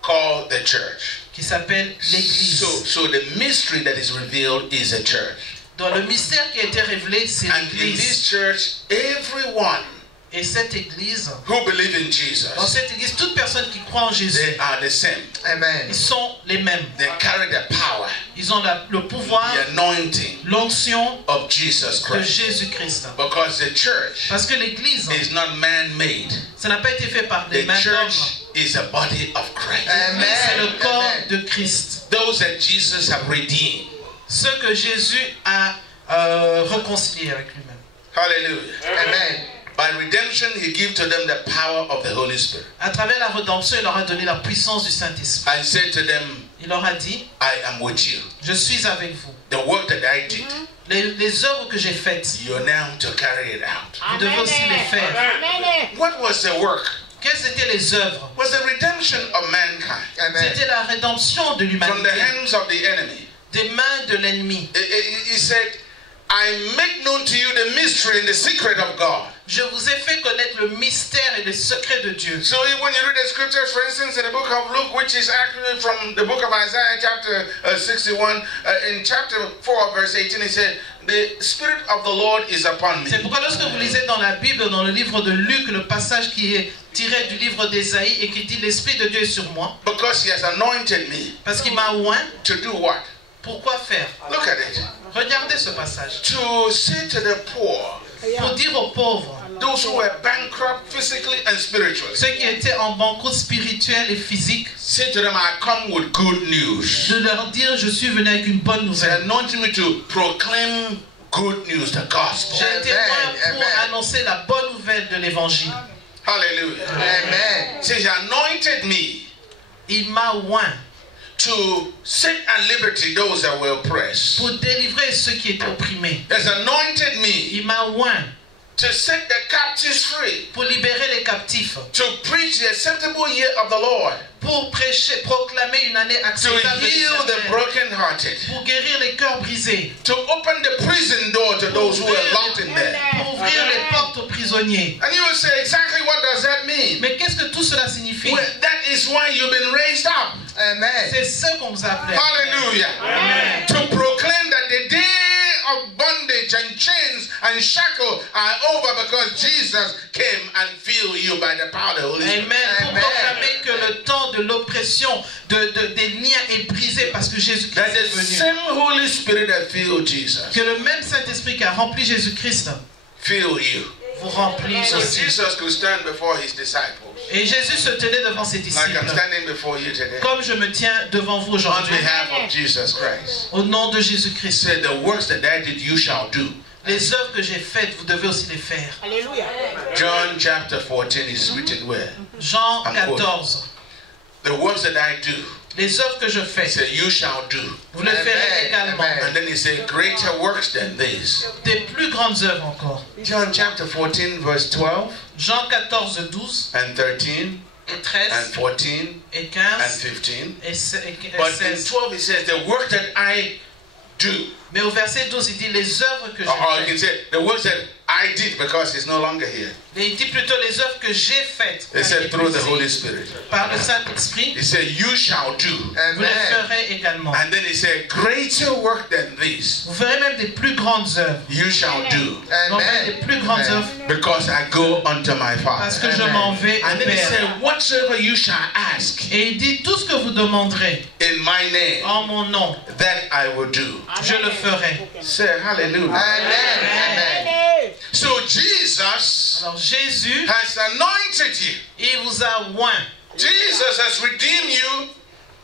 called the church. qui s'appelle l'Église. So the mystery that is revealed is a church. Dans le mystère qui a été révélé, c'est And in l'Église. this church, everyone Et cette Église, who believe in dans Jesus, cette Église, toute personne qui croit en Jésus, they are the same. Amen. ils sont les mêmes. They carry the power, Ils ont le pouvoir, the anointing l'onction of Jesus de Christ. Jésus-Christ. Because the church Parce que l'Église, is not man-made. ça n'a pas été fait par des The mains d'hommes. church is a body of Christ. Amen. C'est le corps Amen. de Christ. Those that Jesus have redeemed. Ceux que Jésus a réconciliés avec lui-même. Hallelujah. Amen. By redemption, he gave to them the power of the Holy Spirit. À travers la rédemption, il leur a donné la puissance du Saint-Esprit. And said to them, Il leur a dit, I am with you. je suis avec vous. The work that I did, Les œuvres que j'ai faites, you're now to carry it out. vous devez aussi les faire. What was the work? Quelles étaient les œuvres? Was the redemption of mankind Amen. C'était la rédemption de from the l'humanité, hands of the enemy. des mains de l'ennemi. He said, I make known to you the mystery and the secret of God. Je vous ai fait connaître le mystère et le secret de Dieu. So when you read the scriptures, for instance, in the book of Luke, which is actually from the book of Isaiah, chapter 61, in chapter 4, verse 18, it said, the Spirit of the Lord is upon me. C'est pourquoi lorsque vous lisez dans la Bible, dans le livre de Luc, le passage qui est tiré du livre d'Ésaïe et qui dit l'Esprit de Dieu est sur moi, Because he has anointed me parce qu'il m'a oint, to do what? pourquoi faire? Look at it. Regardez ce passage. To say to the poor, Pour dire aux pauvres, those who were bankrupt physically and spiritually, ceux qui étaient en banqueroute spirituelle et physique, say to them, I come with good news. de leur dire je suis venu avec une bonne He nouvelle. anointed me to proclaim good news, the gospel. J'ai été Amen, loin pour amen. annoncer la bonne nouvelle de l'évangile. Hallelujah. Amen. He says, he anointed me Il m'a oint to set at liberty those that were oppressed. pour délivrer ceux qui étaient opprimés. He has anointed me Il m'a oint to set the captives free, pour libérer les captifs, to preach the acceptable year of the Lord, pour prêcher, proclamer une année to acceptable de heal the l'Éternel, brokenhearted, pour guérir les cœurs brisés, to open the prison door to those who are locked in there. pour ouvrir les portes aux prisonniers. And you will say, exactly what does that mean? Mais qu'est-ce que tout cela signifie? Well, that is why you've been raised up. Amen. C'est ce qu'on vous a appelé. Hallelujah. Amen. To proclaim that the day of bondage and chains and shackle are over because Jesus came and filled you by the power of the Holy Spirit. Amen. Pour Amen. proclamer que le temps de l'oppression, des liens est brisé parce que Jésus-Christ That est the venu. same Holy Spirit that filled Jesus Que le même Saint-Esprit qui a rempli Jésus-Christ fill you. vous remplisse So aussi. Jesus could stand before his disciples, Et Jésus se tenait devant ses like I'm disciples, standing before you today, comme je me tiens devant vous on aujourd'hui, behalf of Jesus Christ. au nom de He Jésus-Christ. said, the works that I did, you shall do. Les œuvres que j'ai faites, vous devez aussi les faire. Alléluia. John chapter 14 is written where? Jean I'm 14. The works that I do, Les œuvres que je he fais, said, you shall do. vous les ferez Amen. également. Amen. And then he said, greater works than these. Des plus grandes œuvres encore. John chapter 14, verse 12 Jean 14, 12 and 13 et and 13 14 et and 15 15. et 16. But in 12 he says, the work that I do. Mais au verset 12, il dit les œuvres que Or j'ai he can faites. say, the works that I did because he's no longer here. Et il dit plutôt les œuvres que j'ai faites He said, through the Holy Spirit. par le Saint-Esprit, He said, you shall do. vous les Amen. ferez également. And then he said, greater work than this, Vous ferez même des plus grandes œuvres. you shall do. Vous ferez des Amen. plus grandes Amen. œuvres Because I go unto my parce Father. que je m'en vais au And then he Père. said, whatsoever you shall ask Et il dit tout ce que vous demanderez in my name, en mon nom, that I will do. je le ferai. Say hallelujah. Amen. Amen. So Jesus Alors Jésus, has anointed you. il vous a oint. Jesus has redeemed you,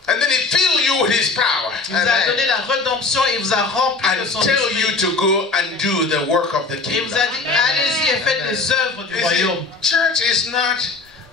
and then he filled you with his power Il vous a Amen. donné la rédemption et il vous a rempli de and son tell esprit. you to go and do the work of the Et il kingdom. vous a dit, allez-y et faites les œuvres du You see, royaume. church is not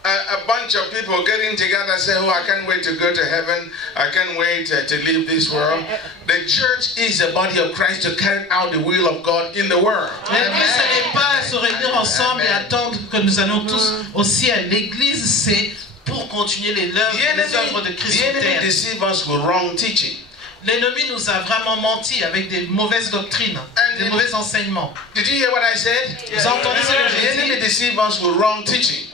a bunch of people getting together and say, oh, I can't wait to go to heaven. I can't wait to leave this world. The church is the body of Christ to carry out the will of God in the world. L'église, ce n'est pas se réunir ensemble et Amen. attendre que nous allons tous au ciel. L'église, c'est pour continuer les œuvres de Christ The sur enemy terre. deceive us with wrong teaching. L'ennemi nous a vraiment menti avec des mauvaises doctrines, des mauvais enseignements. Did you hear what I said? Vous entendez ce que The j'ai enemy dit? deceive us with wrong teaching.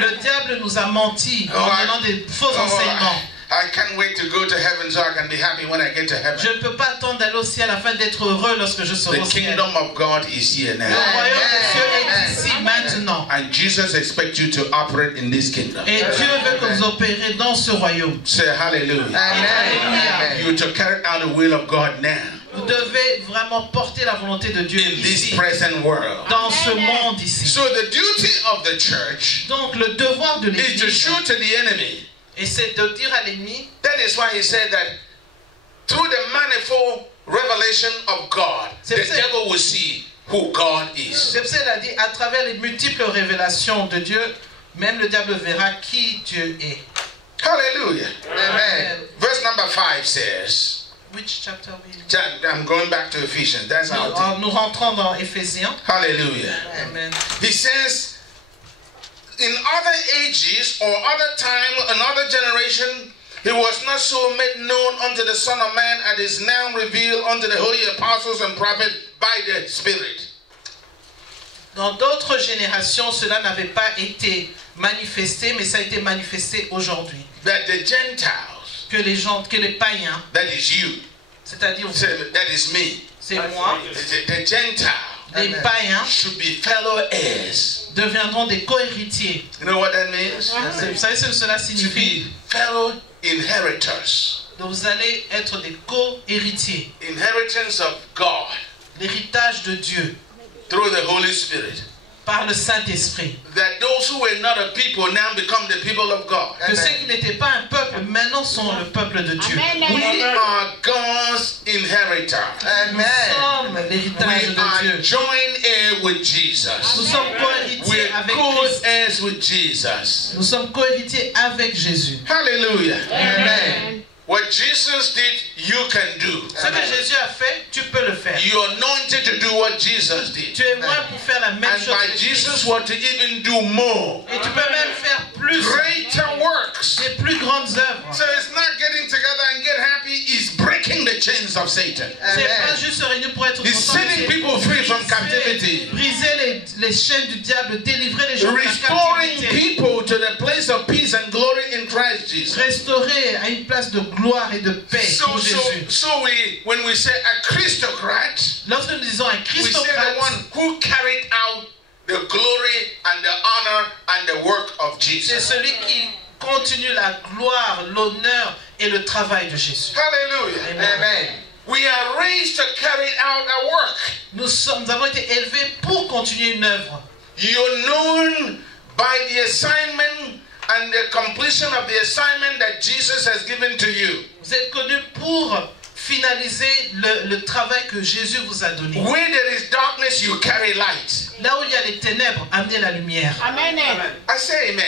Le diable nous a menti en donnant des faux enseignements. I can't wait to go to heaven so I can be happy when I get to Je heaven. ne peux pas attendre d'aller au ciel afin d'être heureux lorsque je serai The au ciel. kingdom of God is here Le now. royaume des cieux est ici maintenant. And Jesus expects you to operate in this kingdom. Et Dieu veut que vous opérez dans ce royaume. Say hallelujah. Alléluia. You to carry out the will of God now Vous devez vraiment porter la volonté de Dieu in this ici, present world. dans ce monde ici. So the duty of the church Donc le devoir de is to l'Église, show to the enemy. et c'est de dire à l'ennemi, That is why he said that through the manifold revelation of God, the devil will see who God is. c'est pour ça qu'il a dit, à travers les multiples révélations de Dieu, même le diable verra qui Dieu est. Hallelujah. Amen. Verse number 5 says, Which chapter we... I'm going back to Ephesians. That's our thing. Nous rentrons dans Éphésiens. Hallelujah. Amen. He says, in other ages or other time, another generation, he was not so made known unto the Son of Man as is now revealed unto the holy apostles and prophets by the Spirit. Dans d'autres générations, cela n'avait pas été manifesté, mais ça a été manifesté aujourd'hui. That the Gentiles, Que les gens, que les païens, that is you, c'est-à-dire vous, that is me, c'est moi, the Gentiles les païens should be fellow heirs. deviendront des co-héritiers. You know what that means? Vous savez ce que cela To signifie? be fellow inheritors. Donc vous allez être des co-héritiers. Inheritance of God L'héritage de Dieu through the Holy Spirit. par le Saint-Esprit. That those who were not a people now become the people of God. Que ceux qui n'étaient pas un peuple, maintenant sont le peuple de Dieu. We are God's inheritors. Nous sommes l'héritage We de are Dieu. joint heir with Nous Jesus. sommes co-héritiers We're avec co Christ. heirs with Jesus. Nous sommes co-héritiers avec Jésus. Hallelujah. Amen. What Jesus did, you can do. Ce que Jésus a fait, tu peux le faire. You're anointed to do what Jesus did. Tu es loin pour faire la même And chose by que Christ. Jesus, what to even do more. Et tu peux même faire plus, Greater works. des plus grandes œuvres. So it's not getting together and get happy, it's breaking the chains of Satan. C'est pas juste se réunir pour être It's content, setting c'est people free from captivity. briser les chaînes du diable, délivrer les gens de la Restoring captivité. people to the place of peace and glory in Christ Jesus. Restaurer à une place de gloire et de paix pour Jésus. So when we say aristocrat, Lorsque nous disons un we say the Christocrate, one who carried out the glory and the honor and the work of c'est Jesus. celui qui continue la gloire, l'honneur et le travail de Jésus. Hallelujah. Amen. We are raised to carry out a work. Nous avons été élevés pour continuer une œuvre. You're known by the assignment and the completion of the assignment that Jesus has given to you. Vous êtes connus pour finaliser le travail que Jésus vous a donné. Where there is darkness, you carry light. Là où il y a les ténèbres, amenez la lumière. Amen. I say amen.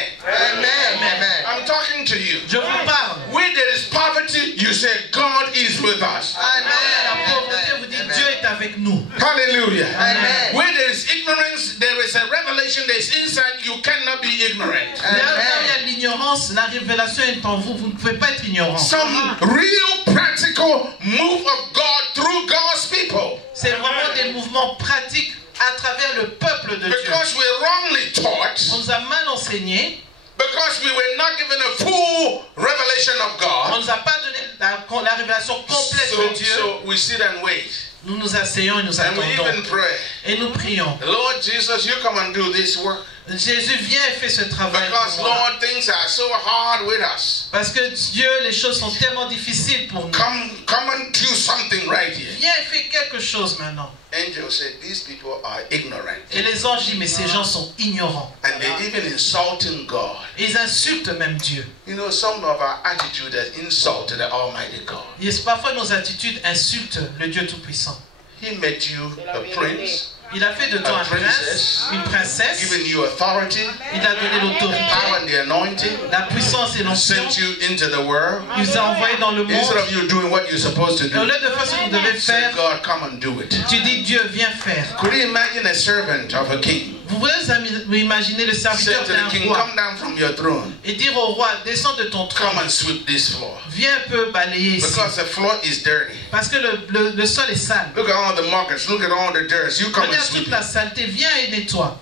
Amen. I'm talking to you. Je vous parle. Where there is poverty, you say God is with us. La pauvreté, vous dites Dieu est avec nous. Hallelujah. Amen. Where there is ignorance, there is a revelation that's inside. You cannot be ignorant. Là où il y a l'ignorance, la révélation est en vous. Vous ne pouvez pas être ignorant. Some real practical move of God through God's people. C'est vraiment des mouvements pratiques à travers le peuple de Dieu. Because we're wrongly On taught. nous a mal enseigné. Because we were not given a full revelation of On God. ne nous a pas donné la révélation complète de Dieu. So we sit and wait. Nous nous asseyons et nous And we attendons. even pray. Et nous prions. Lord Jesus, you come and do this work. Jésus, viens et fais ce travail. Because pour moi. Lord, things are so hard with us. Parce que Dieu, les choses sont tellement difficiles pour nous. Come and do something right here. Viens et fais quelque chose maintenant. Angel said, these people are ignorant. Et les anges disent, mais ces gens sont ignorants. And they're even insulting God. Ils insultent même Dieu. You know, some of our attitude has insulted the Almighty God. Et parfois nos attitudes insultent le Dieu Tout-Puissant. He made you a prince, Il a fait de toi un prince, une princesse. given you authority, Il a donné power l'autorité, and the anointing, la puissance et l'onction. sent you into the world. Il vous a envoyé dans le monde. Instead of you doing what you're supposed to Et au do, lieu de faire ce que vous devez say, faire, God, come and do it. tu dis Dieu, viens faire. Could you imagine a servant of a king Vous pouvez imaginer le Say serviteur to d'un the king, roi come down from your throne. et dire au roi, descends de ton Come trône, and sweep this floor. viens un peu balayer ici. Because the floor is dirty. Parce que le sol est sale. Look at all the markets. Look at all the dirt. You come and Regarde sweep toute la it. saleté, viens et nettoie.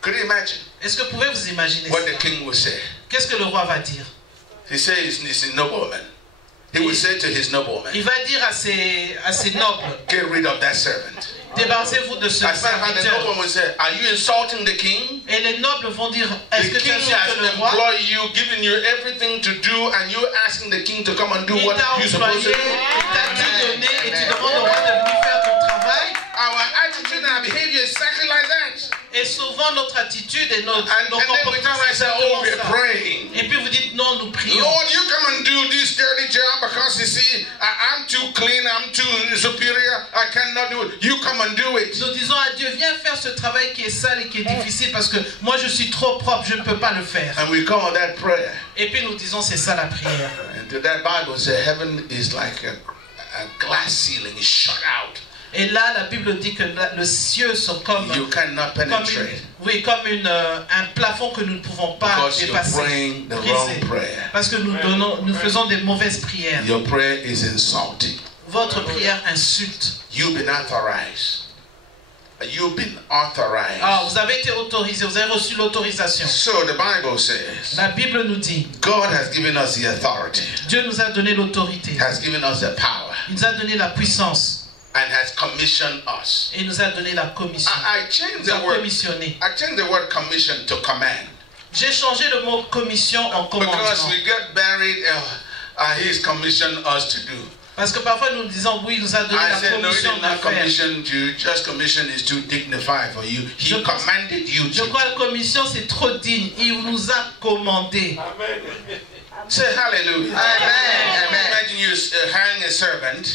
Could you imagine Est-ce que vous pouvez vous imaginer what the ça? king would say? Qu'est-ce que le roi va dire? He says he's a nobleman. He would say to his nobleman, Il va dire à ses nobles, get rid of that servant. débarrassez-vous de ce As a matter of fact, the serviteur. nobleman would say, are you insulting the king? Et les nobles vont dire, est-ce The que tu king insultes has le roi? employed you, given you everything to do, and you're asking the king to come and do Il what t'a you're supposed employé, to do. il t'a tout donné et tu demandes au roi de venir faire ton travail. Our attitude and our behavior is exactly like that. Et souvent notre attitude et nos And then we comportements turn around and say, c'est oh, we're exactement ça. praying. Et puis vous dites non, nous prions. Lord, you come and do this dirty job because you see, I'm too clean, I'm too superior, I cannot do it. You come and do it. Nous disons à Dieu, viens faire ce travail qui est sale et qui est difficile parce que moi je suis trop propre, je ne peux pas le faire. And we call that prayer. Et puis nous disons c'est ça la prière. And to that Bible says heaven is like a glass ceiling, it's shut out. Et là la Bible dit que le cieux sont comme You cannot penetrate un plafond que nous ne pouvons pas because you're dépasser. praying the wrong prayer. Parce que nous faisons des mauvaises prières. Your prayer is insulting. Votre prière insulte. You've been authorized. You've been Ah, authorized. vous avez été autorisé, vous avez reçu l'autorisation. So the Bible says La Bible nous dit, God has given us the authority, Dieu nous a donné l'autorité, has given us the power, il nous a donné la puissance and has commissioned us. et il nous a donné la commission. I changed Il nous a the word. commissionné. I changed the word commission to command J'ai changé le mot commission en because commandement. we get buried. He's commissioned us to do. Parce que parfois nous disons oui, il nous a donné I la said no, he commission did de not faire. commission you. Just commission is too dignified for you. He Je pense- commanded you Je to. crois que la commission c'est trop digne. Il nous a commandé. Say hallelujah. Amen. Imagine you hiring a servant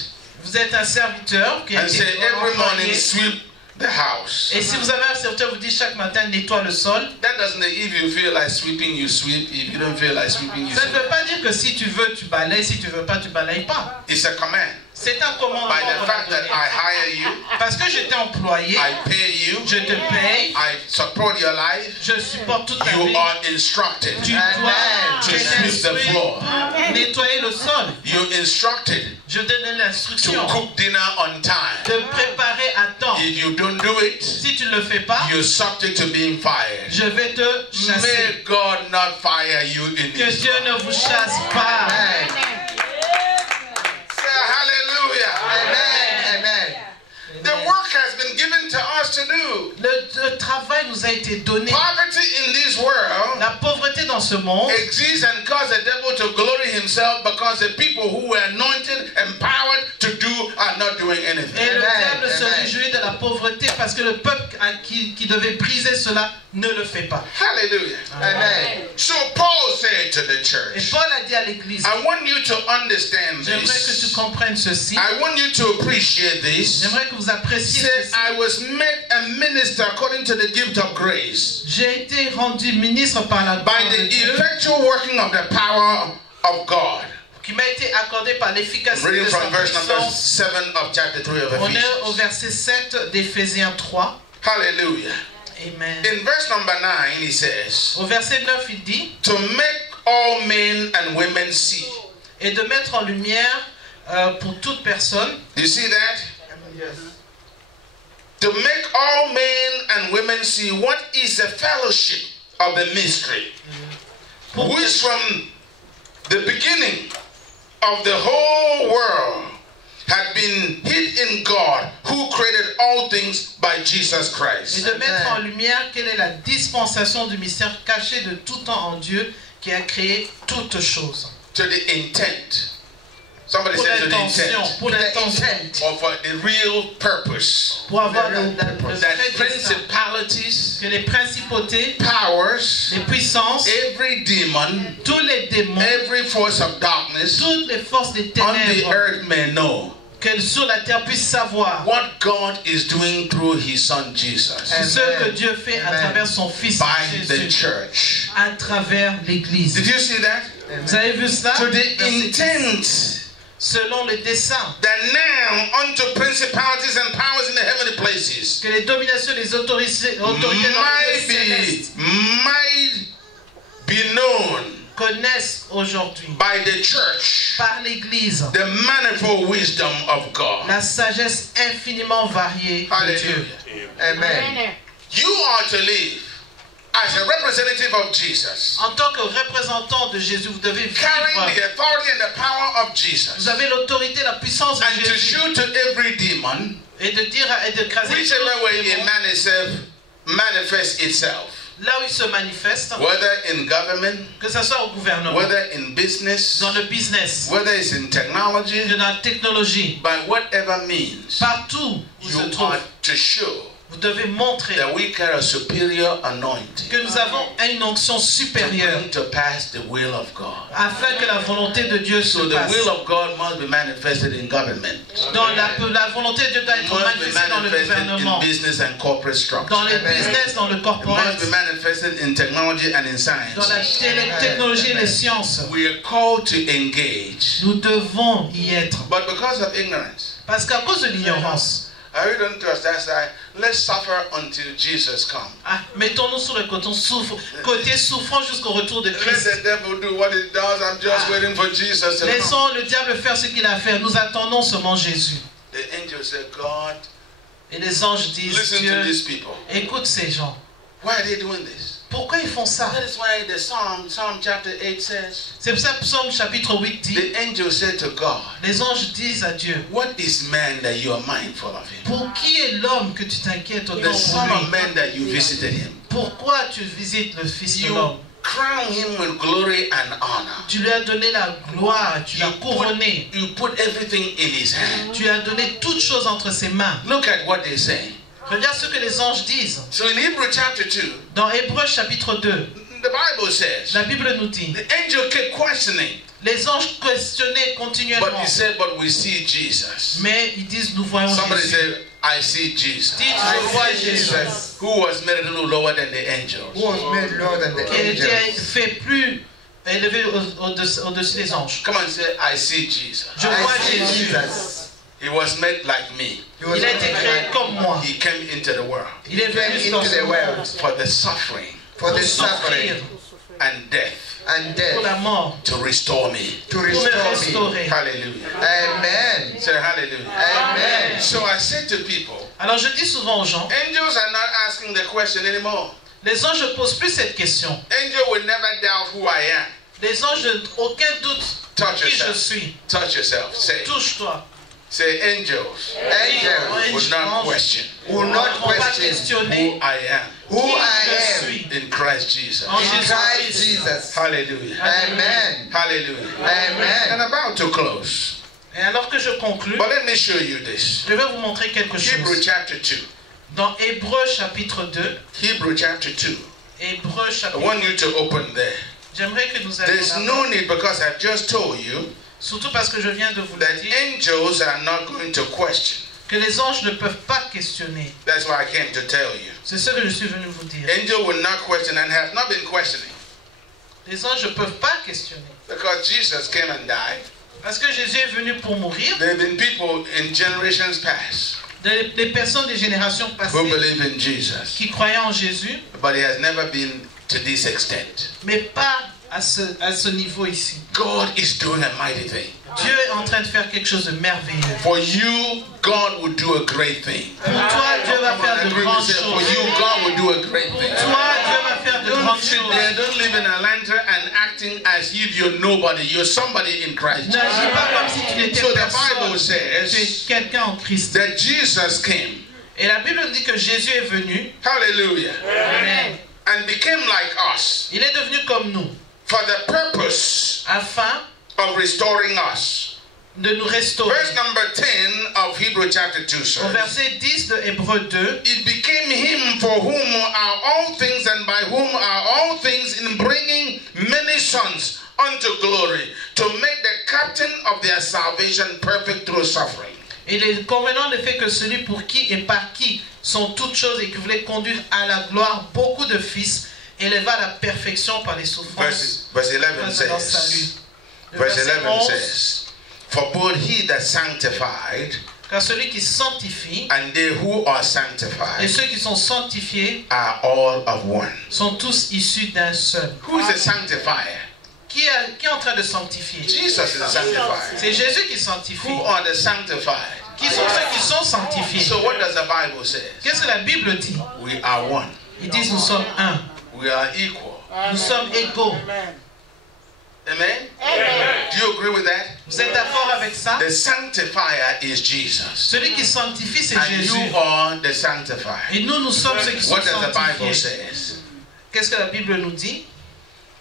Vous êtes un serviteur qui a and été say every morning employé. sweep the house. Et si vous avez un serviteur vous dit chaque matin nettoie le sol, That doesn't. If you feel like sweeping, you sweep. If you don't feel like sweeping, you ça ne sweep. veut pas dire que si tu veux tu balayes, si tu veux pas tu balayes pas. It's a command. C'est un commandement By the qu'on a fact that donné. I hire you, Parce que je t'ai employé, I pay you, je te paye, I support your life. je supporte toute ta You vie. are instructed. Tu Amen. dois To t'es sweep the instruit floor. pour nettoyer le sol. You're instructed Je te donne to l'instruction cook dinner on time. de préparer à temps. If you don't do it, Si tu ne le fais pas, you're subject to being fired. je vais te chasser. May God not fire you in Que His Dieu wrath. ne vous chasse pas. Amen. Say hallelujah. Amen. Amen. The work has been given to us to do. Le travail nous a été donné. Poverty in this world La pauvreté dans ce monde exists and cause the devil to glory himself because the people who were anointed, empowered to do are not doing anything. et le Amen. diable se Amen. réjouit de la pauvreté parce que le peuple qui devait briser cela ne le fait pas. Hallelujah. Amen. So Paul said to the Et church, Paul a dit à l'église, I want you to understand j'aimerais que tu this. comprennes ceci. I want you to appreciate this. J'aimerais que vous appréciez Say, ceci. I was made a minister according to the gift of grace J'ai été rendu ministre par la by grâce de the Dieu effectual working of the power of God. qui m'a été accordé par l'efficacité Reading de sa from verse number puissance. 7 of chapter 3 of On est au Ephesians. verset 7 d'Éphésiens 3. Hallelujah. Amen. In verse number 9, he says, Au verset 9, il dit, to make all men and women see. et de mettre en lumière pour toute personne. Do you see that? To make all men and women see what is the fellowship of the mystery, which from the beginning of the whole world had been hid in God, who created all things by Jesus Et Christ. de mettre en lumière quelle est la dispensation du mystère caché de tout temps en Dieu qui a créé toutes choses. To the intent. Somebody Pour said to the l'intention, intent. pour l'intention, Or for the real purpose. pour avoir le That vrai dessein, principalities, que les principautés, powers, les puissances, every demon, tous les démons, every force of darkness toutes les forces des on the ténèbres, earth may know que sur la terre puissent savoir what God is doing through His Son Jesus ce que Dieu fait à Amen. travers son Fils by the Jésus, church. à travers l'Église. Did you see that? Vous avez vu cela? To the Verset 10. intent selon le dessein, that now unto principalities and powers in the heavenly places que les dominations des autorités dans les lieux célestes might be known connaissent aujourd'hui by the church par l'Église the manifold wisdom of God. la sagesse infiniment variée de Dieu. Hallelujah. Amen. You are to live as a representative of Jesus, En tant que représentant de Jésus, vous devez carrying the vivre. authority and the power of Jesus, Vous avez l'autorité, la puissance de and to Jésus. shoot to every demon, Et de dire et de craser whichever way les it démons, manifests itself, là où il se manifeste, whether in government, que ce soit au gouvernement, whether in business, dans le business, whether it's in technology, dans la technologie, by whatever means, partout où you se trouve, are to show vous devez montrer that we carry a superior anointing que nous avons une onction to supérieure bring to pass the will of God. afin que la volonté de Dieu se So the passe. will of God must be manifested in government. Dans la volonté de Dieu doit It être must be manifestée dans le manifested gouvernement, in business and corporate structure. dans le Amen. business, dans le It corporate, must be manifested in technology and in dans science. la technologie et les sciences. We are called to engage. Nous devons y être. But because of ignorance, Parce qu'à cause de l'ignorance, I really don't trust that side. Let's suffer until Jesus comes. mettons-nous sur le côté souffrant jusqu'au retour de Let Christ. the devil do what he does. I'm just waiting for Jesus to come. Laissons le diable faire ce qu'il a fait. Nous attendons seulement Jésus. The angel said, God, Et les anges disent, listen to Dieu, these people. écoute ces gens. Why are they doing this? Pourquoi ils font ça? That is why the Psalm chapter 8 says, C'est pour ça que Psaume chapitre 8 dit, the angel said to God, les anges disent à Dieu, what is man that you are mindful of him? pour qui est l'homme que tu t'inquiètes autant The son pour of lui? man that you visited him. Pourquoi tu visites le Fils de You l'homme? crown him with glory and honor. Tu lui as donné la gloire, tu l'as couronné, You put everything in his hand. tu as donné toutes choses entre ses mains. Look at what they say. Regarde ce que les anges disent. So in Hebrew chapter 2, Dans Hébreux chapitre 2, the Bible says, la Bible nous dit, the angel kept questioning, les anges questionnaient but continuellement. he said, but we see Jesus. Mais ils disent, nous voyons Somebody Jésus. said, I see Jesus. Dites, je vois Jésus. Who was made a little lower than the angels. Who was made lower than the Qui était angels? fait plus élevé au-dessus des anges. Come on, say, I see Jesus. Je vois I see Jésus. Jesus. He was made like me. He was Il a été créé comme moi. He came into the world Il est came venu dans into ce the monde world for the suffering for the pour souffrir, suffering and death and pour death la mort, to restore me. to pour me restore me. restaurer. Hallelujah. Amen. Say hallelujah. Amen. So I say to people, Alors je dis souvent aux gens, angels are not asking the question anymore. les anges ne posent plus cette question. Angel will never doubt who I am. Les anges n'ont aucun doute Touch qui je yourself. suis. Touch yourself. Say, Touche-toi. say angels Angels will not question will Ne not vont pas question questionner who I am who qui I je am suis. in Christ Jesus. En in Christ Jésus-Christ. Jesus. Hallelujah. Amen. Hallelujah. And Amen. about to close. Et alors que je conclue, But let me show you this. je vais vous montrer quelque Hebrew chose. chapter 2. Dans Hébreux chapitre 2, Hebrew chapter 2. Hébreux I chapitre want you to open there. J'aimerais que nous There's allions no là-bas. need because I've just told you Surtout parce que je viens de vous le that dire, angels are not going to question. que les anges ne peuvent pas questionner. That's why I came to tell you. C'est ce que je suis venu vous dire. Angel will not question and have not been questioning Les anges ne peuvent pas questionner. because Jesus came and died. Parce que Jésus est venu pour mourir. There have been people in generations past Des personnes des générations who passées believe in Jesus, qui croyaient en Jésus, but he has never been to this extent. mais pas à ce niveau ici. God is doing a mighty thing. Dieu est en train de faire quelque chose de merveilleux. For you, God will do a great thing. Pour toi, Dieu va faire de Agree grandes with that. For choses. you, God will do a great thing. Toi, Dieu va faire de Don't grandes sit there, choses. don't live in Atlanta and acting as if you're nobody. You're somebody in Christ. N'agis pas comme si tu n'étais So the personne. Bible Tu es says quelqu'un en Christ. that Jesus came, Et la Bible dit que Jésus est venu. hallelujah, Amen. and became like us Il est devenu comme nous, for the purpose afin of restoring us. de nous restaurer. Verse number 10 of Hebrew chapter 2 Au says, verset 10 de Hébreux 2, it became him for whom are all things and by whom are all things, in bringing many sons unto glory, to make the captain of their salvation perfect through suffering. il est convenant le fait que celui pour qui et par qui sont toutes choses et qui voulait conduire à la gloire beaucoup de fils, éleva à la perfection par les souffrances. Verse 11 dans salut. says, Le verse verset 11 11, says, For both he that sanctified Car celui qui sanctifie and they who are et sanctified ceux qui sont sanctifiés are all of one. sont tous issus d'un seul. Who is the sanctifier? Qui est en train de sanctifier? Jesus is the sanctifier. C'est Jésus qui sanctifie. Who are the sanctified? Qui sont ceux qui sont sanctifiés? So what does the Bible say? Qu'est-ce que la Bible dit? We are one. Ils disent nous sommes un. We are equal. Nous sommes égaux. Amen? Do you agree with that? Vous êtes d'accord avec ça? The sanctifier is Jesus. Celui qui sanctifie, c'est And Jésus. you are the sanctified. Et nous sommes ceux qui sont What does the Bible sanctifiés. say? Qu'est-ce que la Bible nous dit?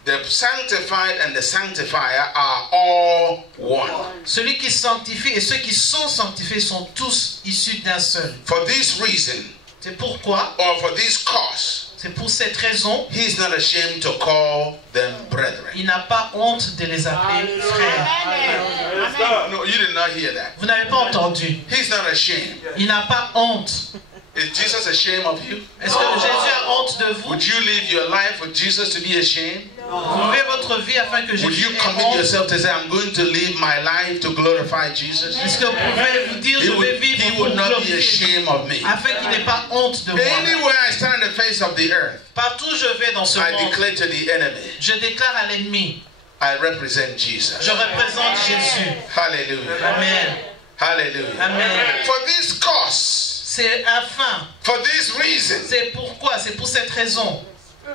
The sanctified and the sanctifier are all one. Celui qui sanctifie et ceux qui sont sanctifiés sont tous issus d'un seul. For this reason, C'est pourquoi, or for this cause, c'est pour cette raison, he is not ashamed to call them brethren. il n'a pas honte de les appeler frères. No, you did not hear that. Vous n'avez pas entendu. He's not ashamed. Il n'a pas honte. Is Jesus ashamed of you? Est-ce que Jésus a honte de vous? Would you live your life for Jesus to be ashamed? Vous vivez votre vie afin que Would Jésus you ait commit honte? yourself to say, I'm going to live my life to glorify Jesus? Est-ce que vous pouvez vous dire, je vais vivre He pour would not be glorifier, ashamed of me. afin qu'il n'ait pas honte de moi? Anywhere I stand on the face of the earth, Partout où je vais dans ce I monde, declare to the enemy, je déclare à l'ennemi, I represent Jesus. je représente Jésus. Hallelujah. Amen. Hallelujah. Amen. For this cause, C'est afin, for this reason, c'est pourquoi, c'est pour cette raison.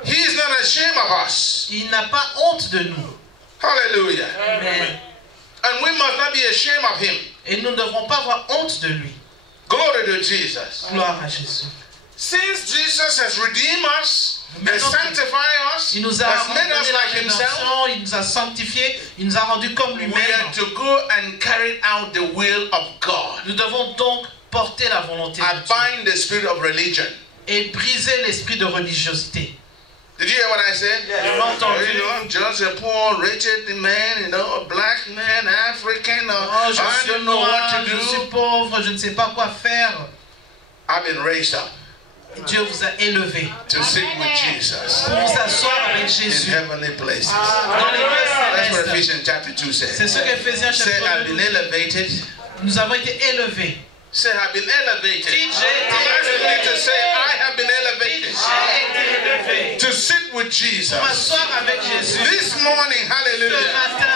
he is not ashamed of us. Il n'a pas honte de nous. Hallelujah. Amen. And we must not be ashamed of him. Et nous ne devrons pas avoir honte de lui. Glory to Jesus. Gloire à Jésus. Since Jesus has redeemed us, has Maintenant, sanctified us, Il nous a has made donné us la like himself, rédemption, il nous a sanctifiés, il nous a rendus comme we lui-même. are to go and carry out the will of God. Nous devons donc porter la volonté de I Dieu bind the spirit of religion. et briser l'esprit de religiosité. Did you hear what I said? You know, I'm just a poor, wretched man, you know, a black man, African, Oh, je I suis don't know noir, what to je suis do. pauvre, je ne sais pas quoi faire. I've been raised up Dieu vous a élevé to sit with Jesus pour vous asseoir avec in Jésus heavenly places. dans les lieux That's what célestes. Ephesians chapter 2 C'est says. ce qu'Éphésiens Say, I've chapitre been 2 elevated. nous avons été élevés. Say, I've been elevated. Dites, j'ai I'm asking été you to say, I have been Dites, elevated j'ai été élevé to sit with pour Jesus. m'asseoir avec Jésus. This morning, Ce hallelujah. matin,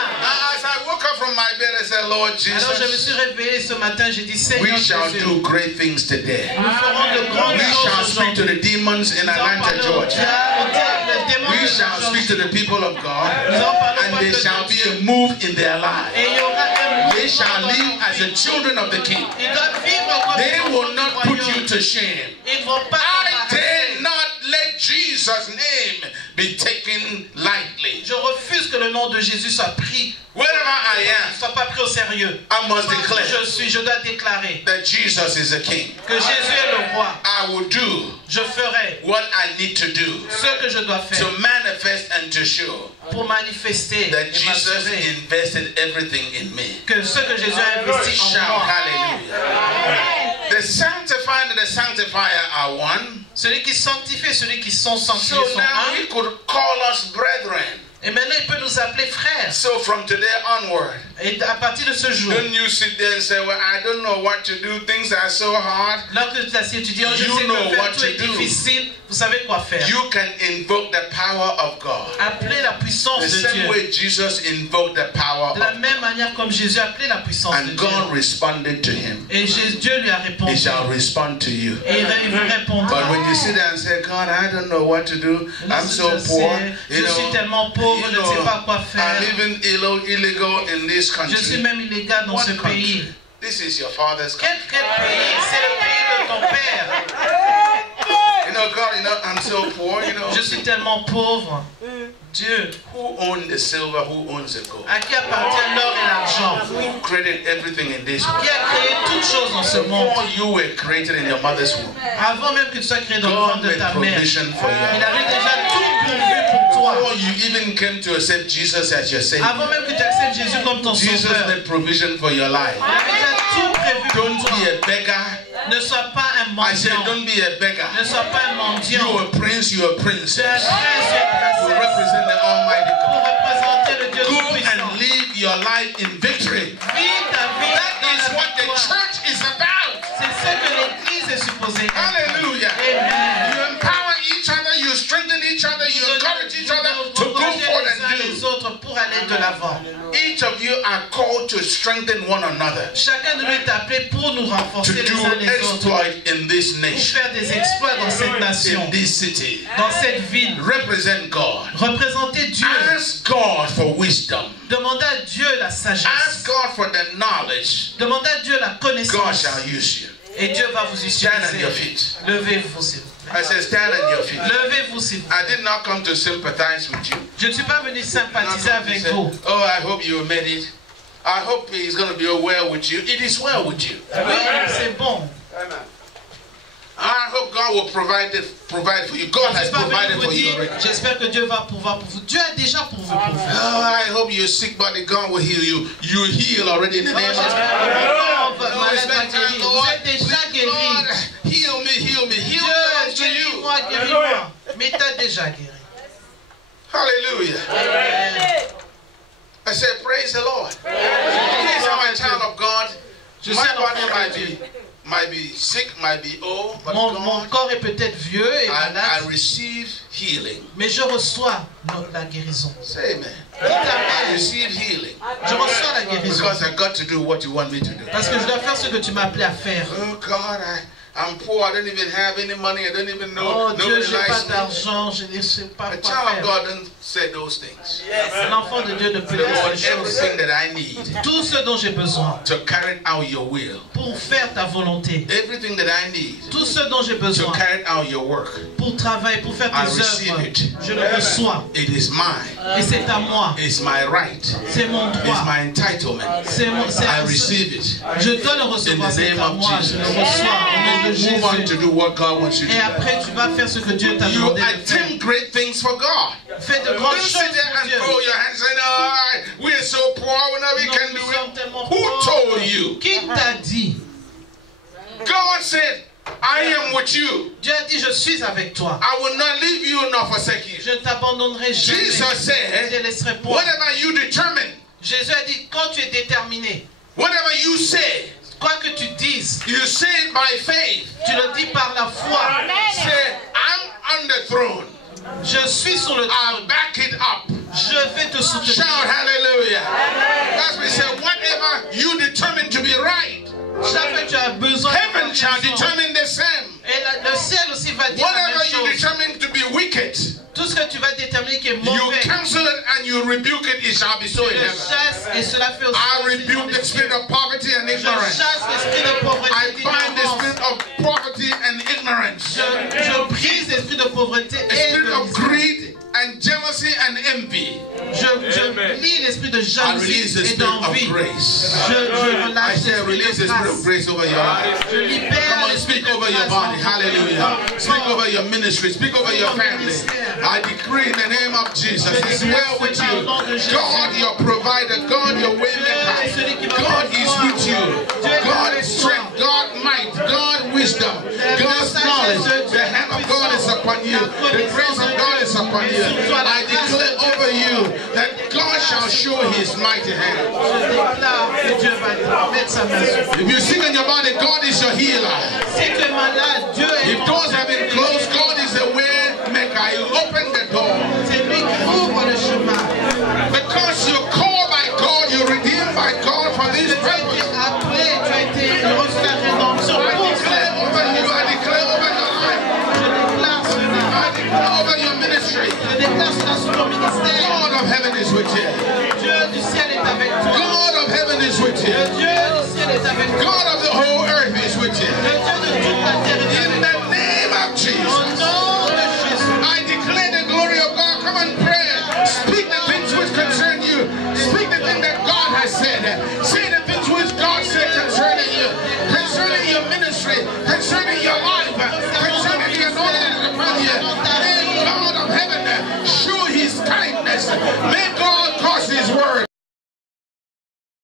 As I woke up from my bed, I said, Lord alors je me Jesus, suis réveillé ce matin, j'ai dit Seigneur we shall Jésus, do great things today. nous ferons de grandes We shall choses speak to aujourd'hui. the demons in Nous allons Atlanta, parler au Georgia. diable, les démons We de shall speak to the Georgie. people of God, Nous allons parler au and there peuple shall de be Dieu. a move in their Et lives. il y aura un They mouvement shall dans live leur as the vie. children of the King. Ils doivent vivre comme They les will enfants not du put royaume. you to shame. Ils ne vont pas I t'embarrasser. dare not let Jesus' name be taken lightly. Je refuse que le nom de Jésus soit pris, Wherever I ne soit pas pris au sérieux. am, I must declare Je dois déclarer that Jesus is the King. que Jésus est le roi. I will do Je ferai what I need to do ce que je dois faire to manifest and to show pour manifester that et Jesus m'assurer invested everything in me. que ce que Jésus a investi en Shout moi. hallelujah. The sanctified and the sanctifier are one. Celui qui sanctifie et celui qui sont So sanctifiés sont now un. he could call us brethren. Et maintenant, il peut nous appeler frères. So from today onward, Et à partir de ce jour, don't you sit there and say, well, I don't know what to do. Things are so hard. lorsque tu t'assieds, tu dis, oh, je You sais know que faire, what tout to est do. difficile. Vous savez quoi faire. You can invoke the power of God. Appelez la puissance The de same Dieu. way Jesus invoked the power De la of même manière comme Jésus a appelé la puissance de and Dieu. God responded to him. Et Dieu lui a He répondu. shall respond to you. Et il vous répondra. But when you sit there and say, God, I don't know what to do. I'm so Je poor. sais, You je suis know, tellement pauvre, je ne sais pas quoi faire. I'm even illegal in this Je suis country. même illégal dans What ce country? pays. This is your father's country. Quel pays? C'est le pays de ton père. You know, God, I'm so poor, Je suis tellement pauvre. Dieu, Who owns the silver? Who owns the gold? à qui appartient l'or et l'argent? Who created everything in this world? Qui a créé toutes choses dans ce monde? Before you were created in your mother's womb, Avant même que tu sois créé dans le God ventre de made ta mère, provision for il you. avait déjà tout pourvu pour toi. Before you even came to accept Jesus as your Savior, Avant même que tu acceptes Jésus comme ton Jesus sauveur, made provision for your life. il avait déjà tout prévu Don't pour toi. be a beggar. Ne sois pas un I said, mendiant. don't be a beggar. Ne sois pas un mendiant. You're a prince, you're a Tu es un princess. prince, tu es You une princesse. represent the Almighty Pour God. représenter le Dieu Go Tout-Puissant. and live your life in victory. Vis vous aider. Hallelujah. Amen. You empower each other, you strengthen each other, you encourage each other to go forward les uns and les do. autres pour aller de l'avant. Each of you are called to strengthen one another, Chacun de nous est appelé pour nous to renforcer les do uns les autres, exploit in this pour nation, faire des exploits dans cette nation, in this city. dans cette ville. Represent God. Représenter Dieu. Ask God for wisdom. Demandez à Dieu la sagesse. Ask God for the knowledge. Demandez à Dieu la God connaissance. shall use you. Et Dieu va vous Stand on your utiliser. feet. Levez-vous, s'il vous plaît. I said, stand on your feet. Levez-vous, s'il vous plaît. I did not come to sympathize with you. Je ne suis pas venu sympathiser Not come to avec say, vous. oh, I hope you made it. I hope he's going to be well with you. It is well with you. Oui, c'est bon. I hope God will provide for you. God Je ne has suis pas provided venu for vous you dire, already. j'espère que Dieu va pouvoir pour vous. Dieu a déjà pourvu pour vous. Oh, I hope you're sick, but God will heal you. You heal already in the name of Jesus. Votre malade va guérir. Vous êtes déjà guéri. Lord, heal me, heal me. Heal belongs to Dieu, you. guéris-moi, guéris-moi. Mais t'as déjà guéri. Hallelujah. I said, praise the Lord. Please, I'm a child of God. My body might be sick, might be old, but Mon God, corps est peut-être vieux et I malade, receive healing. mais je reçois la guérison. Say amen. Dites I amen. receive healing Je reçois la guérison. because I got to do what you want me to do. Parce que je dois faire ce que tu m'as appelé à faire. Oh God, I'm poor. I don't even have any money. I don't even know. Oh Dieu, Nobody j'ai pas likes me. d'argent, je ne sais pas A quoi child of faire. God doesn't say those things. L'enfant de Dieu ne peut Lord, dire ces choses. everything that I need Tout ce dont j'ai besoin to carry out your will, pour faire ta volonté. everything that I need Tout ce dont j'ai to besoin carry out your work, pour travailler, pour faire I tes receive œuvres, it. je le reçois. it is mine. Et c'est à moi. It's my right. C'est mon It's droit. my entitlement. C'est I receive it. Je dois le recevoir. In the C'est name à of moi. Jesus. Je le reçois. Au nom de Move on to Jésus. do what God wants you to Et do. après, tu vas faire ce que Dieu t'a You demandé de faire. attempt great things for God. Fais de Don't grandes sit choses there pour and Dieu. throw your hands and say, no, we are so poor, we Non, can nous do sommes it. tellement Who pauvres. told you? Qui t'a dit? God said, I am with you. Dieu a dit, je suis avec toi. I will not leave you nor forsake you. Je ne t'abandonnerai jamais. Jesus Je ne te said, laisserai point. whatever you determine, Jésus a dit, quand tu es déterminé, whatever you say, quoi que tu dises, you say it by faith. tu le dis par la foi. Say, I'm on the throne. Je suis sur le I'll trône. back it up. Je vais te Shout soutenir. hallelujah. As we say, whatever you determine to be right, Chaque fois que tu as besoin de heaven shall raison. determine the same. Et le ciel aussi va dire la Whatever même you chose. determine to be wicked, Tout ce que tu vas déterminer qui est you mauvais, cancel it and you rebuke it, it shall be so tu in le heaven. chasses et cela fait aussi. I rebuke the spirit of poverty and Je ignorance. chasse l'esprit de pauvreté I et bind the d'ignorance. spirit of poverty and ignorance. Je brise l'esprit de pauvreté The et spirit de of misère. greed and jealousy and envy. Je lis l'esprit de I release jalousie the et spirit of d'envie. grace. Je I relâche say release the l'esprit de spirit of grâce. grace over your life. Je libère Come on, l'esprit speak de over your grâce body. dans ton Hallelujah. corps. Speak over your ministry. Speak over your family. I decree in the name of Jesus, it's well with you. God, your provider. God, your way maker. God is with you. God is strength. God might. God wisdom. God's knowledge. The hand of God is upon you. The grace of God is upon you. I declare over you that God shall show his mighty hand. Je déclare que Dieu va mettre sa main sur toi. If you're sick in your body, God is your healer. Si tu es malade, Dieu est If doors have been closed, God is the way maker. He opened the door. C'est lui qui ouvre le chemin. Because you're called by God, you're redeemed by God for this Tu as été purpose. appelé, tu as été reçu la rédemption I pour declare ça. over you, I declare over your life, Je déclare cela. I declare over your ministry. Je déclare cela sur ton ministère. God of heaven is with you. Dieu du ciel est avec toi. God of heaven is with you. Le Dieu du ciel est avec toi. God of the whole earth is with you. Le